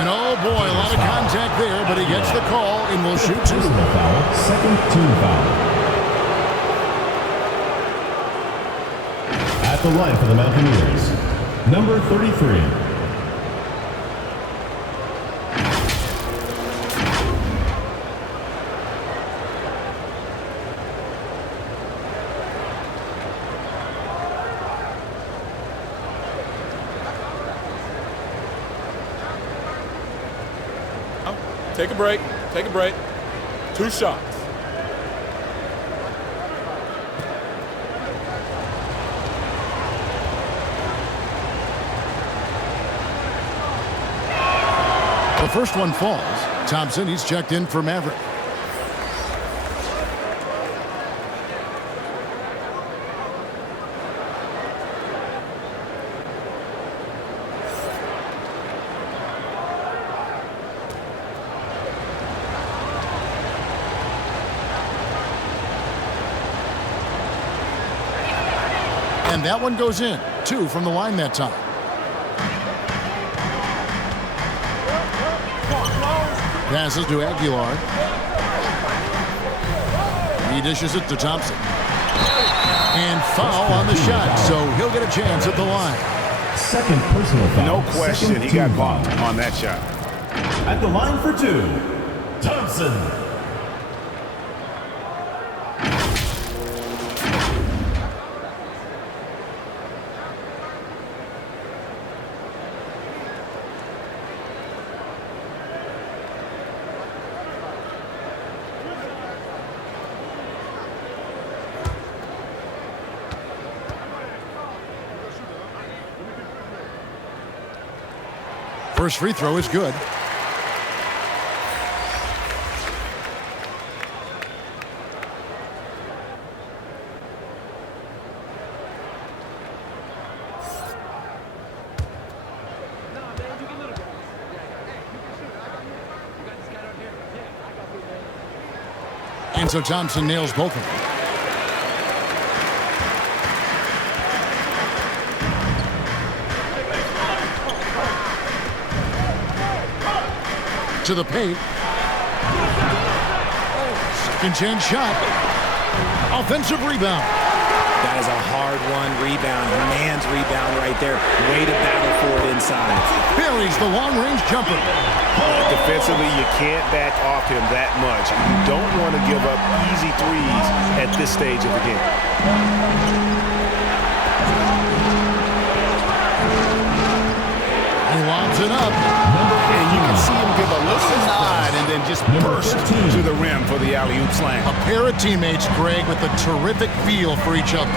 And oh boy, a lot of contact there, but he gets the call and will shoot 2. Second team foul. At the line for the Mountaineers, number 33. Take a break. Take a break. 2 shots. first one falls. Thompson, he's checked in for Maverick. And that one goes in. 2 from the line that time. Passes to Aguilar. He dishes it to Thompson. And foul on the shot, so he'll get a chance at the line. Second personal foul. No question, he got bumped on that shot. At the line for 2, Thompson. First free throw is good. And so Thompson nails both of them. To the paint. Second chance shot. Offensive rebound. That is a hard-won rebound. Man's rebound right there. Way to battle for it inside. Buries the long-range jumper. Defensively, you can't back off him that much. You don't want to give up easy threes at this stage of the game. He lobs it up. And you can see him give a little nod and then just burst to the rim for the alley-oop slam. A pair of teammates, Greg, with a terrific feel for each other.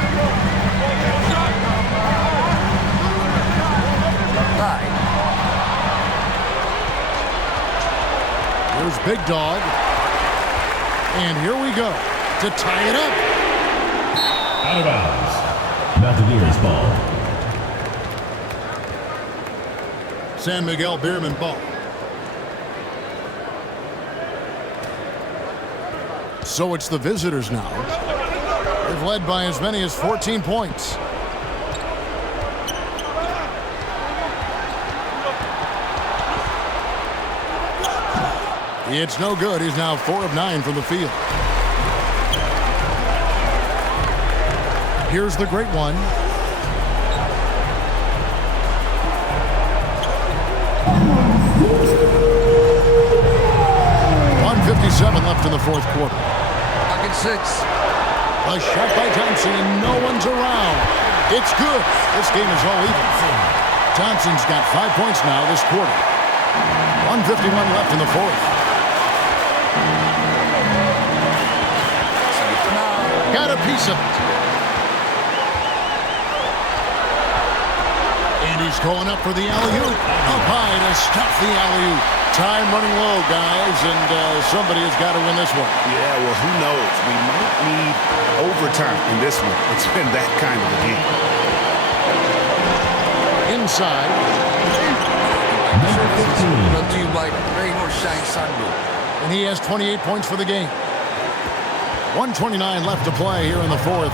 Here's Big Dog. And here we go to tie it up. Out of bounds. Mountaineers ball. San Miguel Beerman ball. So it's the visitors now. They've led by as many as 14 points. It's no good. He's now 4 of 9 from the field. Here's the great one. 1:57 left in the fourth quarter. Pocket 6. A shot by Thompson, and no one's around. It's good. This game is all even. Thompson's got 5 points now this quarter. 1:51 left in the fourth. Got a piece of it. And he's going up for the alley-oop. Up high to stop the alley-oop. Time running low, guys, and somebody has got to win this one. Yeah, well, who knows? We might need overtime in this one. It's been that kind of a game. Inside. Number 15. Brought to you by Rain or Shine Sunroof. And he has 28 points for the game. 1:29 left to play here in the fourth.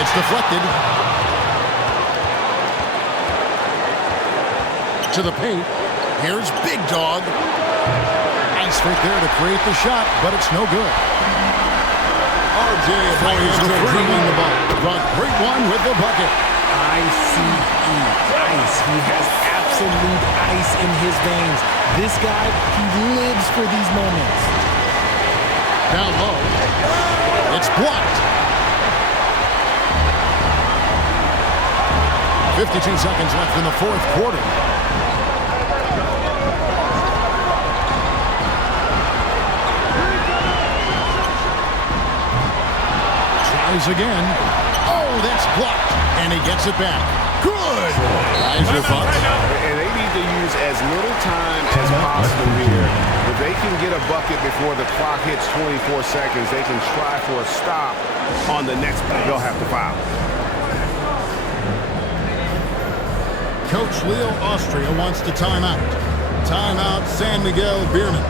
It's deflected. To the paint. Here's Big Dog. Nice right there to create the shot, but it's no good. RJ fires the three on the ball. The great one with the bucket. ICE. Ice. He has absolute ice in his veins. This guy, he lives for these moments. Down low. It's blocked. 52 seconds left in the fourth quarter. Tries again. Oh, that's blocked. And he gets it back. Good. Riser buck. And they need to use as little time as possible here. If they can get a bucket before the clock hits 24 seconds, they can try for a stop on the next play. They'll have to foul. Coach Leo Austria wants to timeout. Timeout, San Miguel Bierman.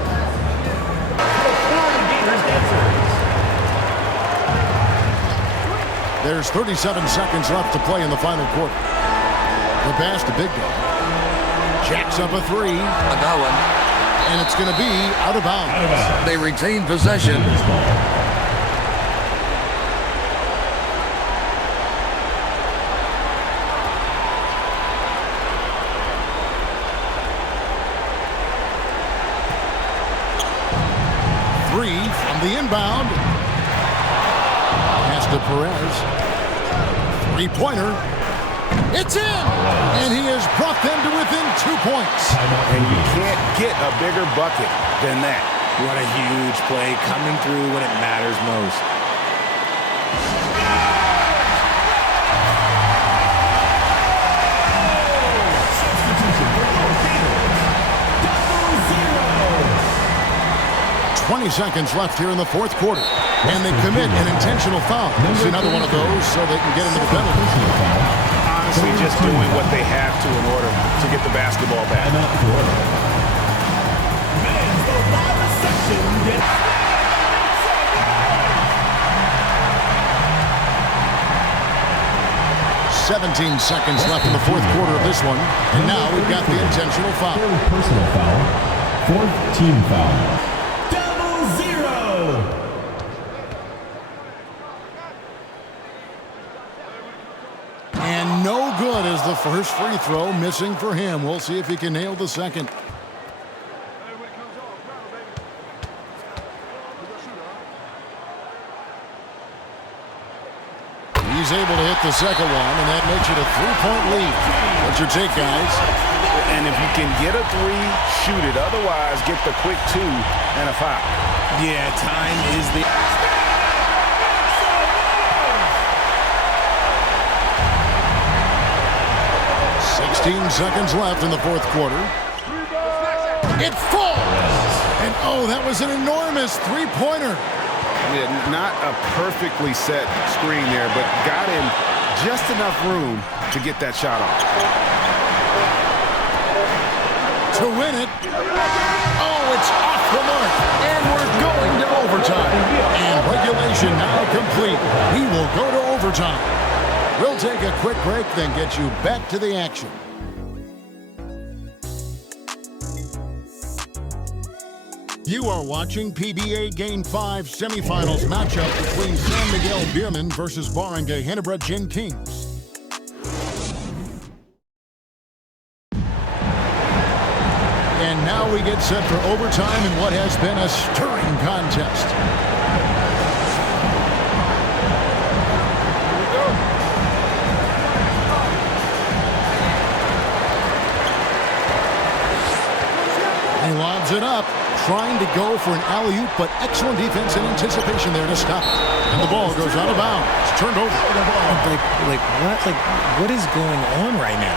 There's 37 seconds left to play in the final quarter. The pass to Big Dog. Jacks up a three. Another one. And it's going to be out of bounds. They retain possession. Three from the inbound. Pass to Perez. Three-pointer. It's in! And he has brought them to within 2 points. And you can't get a bigger bucket than that. What a huge play, coming through when it matters most. Double zero. 20 seconds left here in the fourth quarter. And they commit an intentional foul. It's another one of those so they can get into the penalty. Honestly, just doing what they have to in order to get the basketball back. 17 seconds left in the fourth quarter of this one. And now we've got the intentional foul. Personal foul. Fourth team foul. Double zero. And no good as the first free throw missing for him. We'll see if he can nail the second. He's able to hit the second one, and that makes it a three-point lead. What's your take, guys? And if you can get a three, shoot it. Otherwise, get the quick two and a foul. Yeah, time is the... 16 seconds left in the fourth quarter. It falls! And oh, that was an enormous three-pointer. Yeah, not a perfectly set screen there, but got him just enough room to get that shot off. To win it. Oh, it's off the mark. And we're going to overtime. And regulation now complete. We will go to overtime. We'll take a quick break, then get you back to the action. You are watching PBA Game 5 semifinals matchup between San Miguel Bierman versus Barangay Ginebra Kings. And now we get set for overtime in what has been a stirring contest. He lobs it up, trying to go for an alley-oop, but excellent defense and anticipation there to stop it. And the ball goes out of bounds. It's turned over. What is going on right now?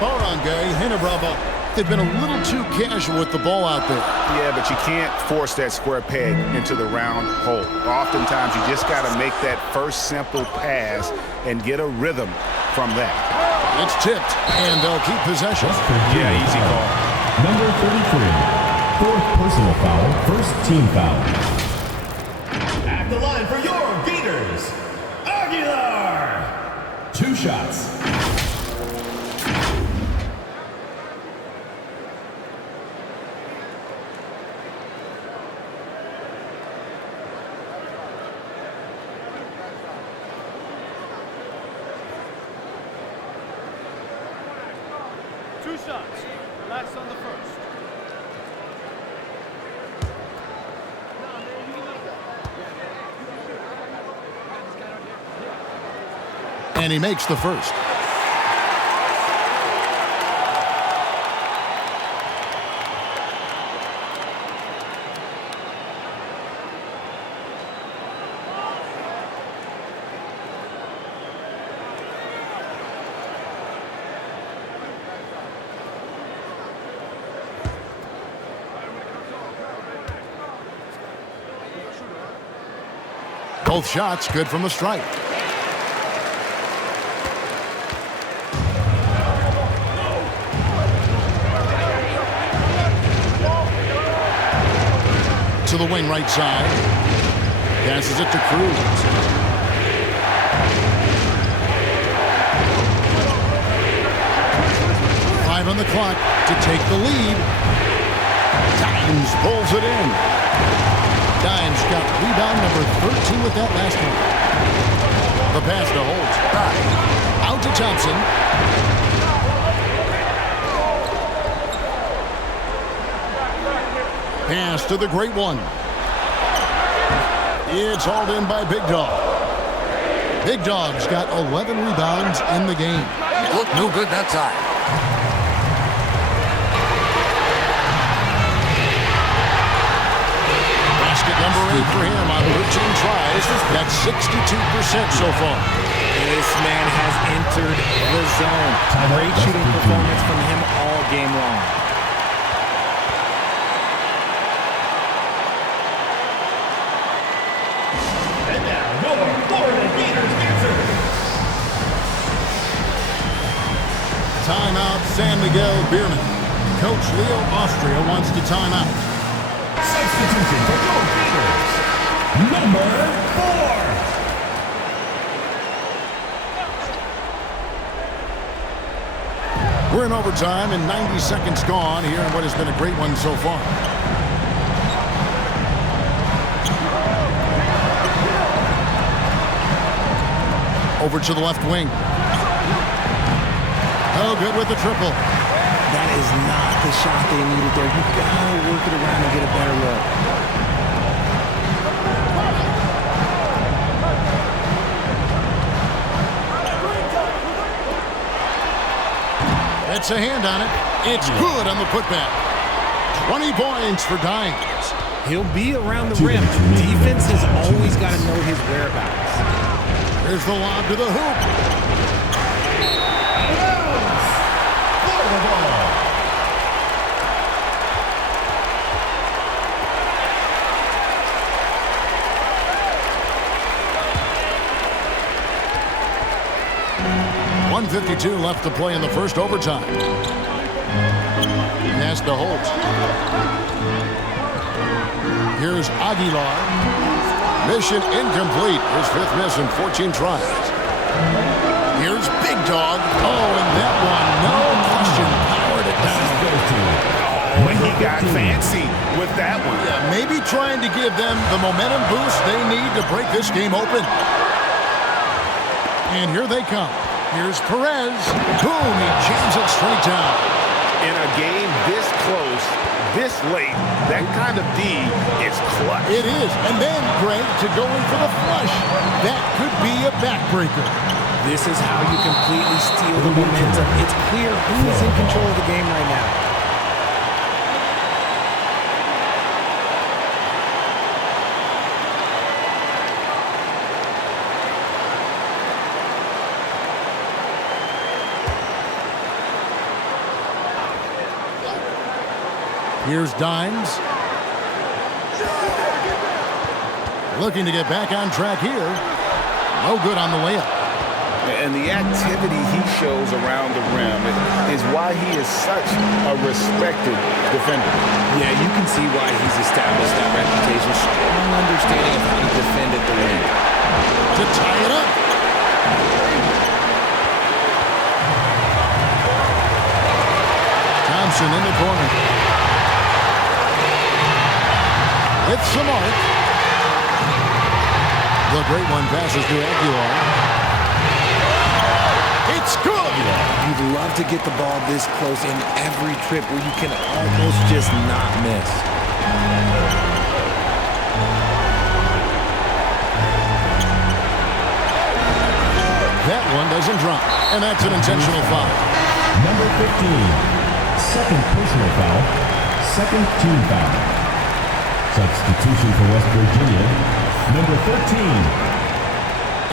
Barangay Ginebra. They've been a little too casual with the ball out there. Yeah, but you can't force that square peg into the round hole. Oftentimes, you just got to make that first simple pass and get a rhythm from that. It's tipped, and they'll keep possession. Yeah, easy call. Number 33, fourth personal foul, first team foul. At the line for your Gators, Aguilar. 2 shots. Relax on the first. And he makes the first. Both shots good from the stripe. To the wing right side. Passes it to Cruz. Five on the clock to take the lead. Dimes pulls it in. Dimes got rebound number 13 with that last one. The pass to Holt. Out to Thompson. Pass to the great one. It's hauled in by Big Dog. Big Dog's got 11 rebounds in the game. Looked no good that time. Basket number 8 for him on 13 tries. That's 62% so far. This man has entered the zone. Great shooting performance from him all game long. And now, your Florida Gators answers. Timeout, San Miguel Beerman. Coach Leo Austria wants to time out. Substitution for your Gators. Number 4. We're in overtime and 90 seconds gone here in what has been a great one so far. Over to the left wing. Oh, good with the triple. That is not the shot they needed there. You gotta work it around and get a better look. That's a hand on it. It's good on the putback. 20 points for Dimes. He'll be around the rim. Defense has always got to know his whereabouts. Here's the lob to the hoop. Florida ball. .152 left to play in the first overtime. Pass to Holt. Here's Aguilar. Mission incomplete. His 5th miss in 14 tries. Here's Big Dog. Oh, and that one, no question, powered it down. Oh, and he got fancy with that one. Yeah, maybe trying to give them the momentum boost they need to break this game open. And here they come. Here's Perez. Boom, he jams it straight down. In a game this close, this late, that kind of D is clutch. It is. And then, Greg, to go in for the flush. That could be a backbreaker. This is how you completely steal the momentum. It's clear who is in control of the game right now. Here's Dimes. Looking to get back on track here. No good on the layup. And the activity he shows around the rim is why he is such a respected defender. Yeah, you can see why he's established that reputation. Strong understanding of how to defend at the rim. To tie it up. Thompson in the corner. It's the mark. The great one passes to Aguilar. It's good. You'd love to get the ball this close in every trip where you can almost just not miss. That one doesn't drop, and that's an intentional foul. Number 15, second personal foul, second team foul. Substitution for West Virginia, number 13.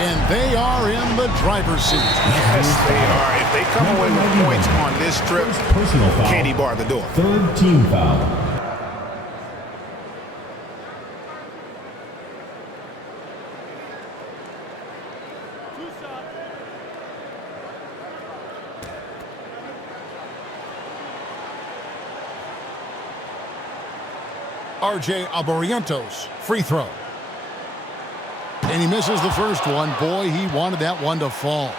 And they are in the driver's seat. Yes, they are. If they come away with points on this trip, personal foul, can't he bar the door? Third team foul. RJ Abarientos, free throw. And he misses the first one. Boy, he wanted that one to fall.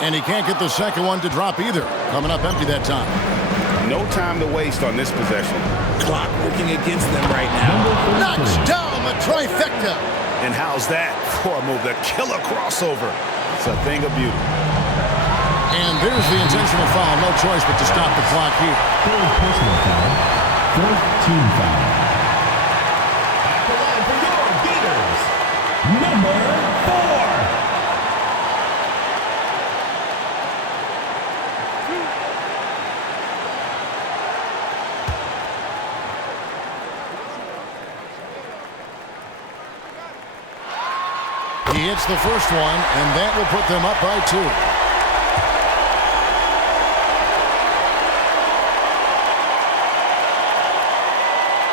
And he can't get the second one to drop either. Coming up empty that time. No time to waste on this possession. Clock working against them right now. Knocks down the trifecta. And how's that for a move? The killer crossover. It's a thing of beauty. And there's the intentional foul. No choice but to stop the clock here. Third personal foul. Fourth team foul. At the line for your Gators, number 4. He hits the first one, and that will put them up by 2.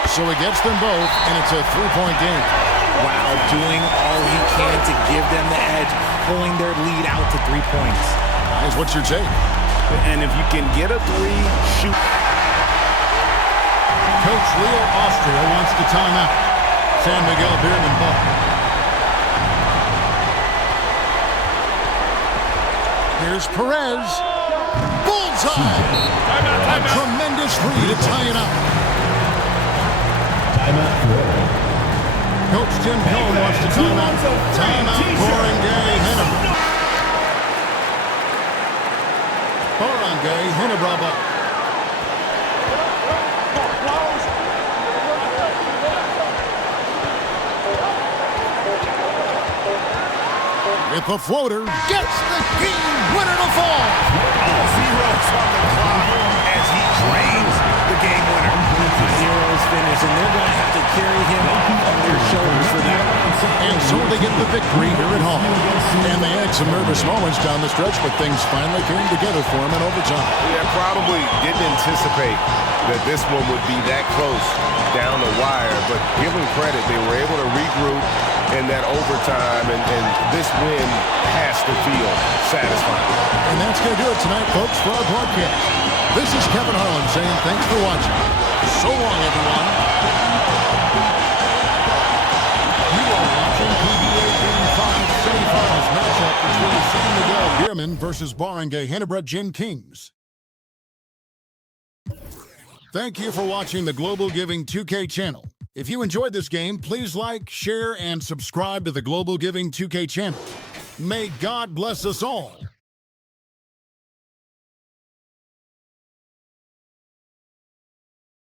So he gets them both, and it's a 3-point game. Wow, doing all he can to give them the edge, pulling their lead out to 3 points. Guys, what's your take? And if you can get a 3, shoot. Coach Leo Austria wants the timeout. San Miguel Beerman ball. Here's Perez. Bullseye! A tremendous 3 to tie it up. Timeout for Coach Jim Cohen wants to timeout. Timeout, Barangay, Ginebra. Barangay, Ginebra ball. With the floater, gets the game winner to fall. All zeros on the clock as he drains the game winner. Heroes finish, and they're going to have to carry him on their shoulders for that. And so they get the victory here at home. And they had some nervous moments down the stretch, but things finally came together for them in overtime. Yeah, probably didn't anticipate that this one would be that close down the wire, but give them credit. They were able to regroup in that overtime, and this win has to feel satisfying. And that's going to do it tonight, folks, for our broadcast. This is Kevin Harlan saying thanks for watching. So long, everyone. You are watching PBA Game 5 semifinals matchup between San Miguel Beerman versus Barangay Ginebra Gin Kings. Thank you for watching the Global Giving 2K channel. If you enjoyed this game, please like, share, and subscribe to the Global Giving 2K channel. May God bless us all.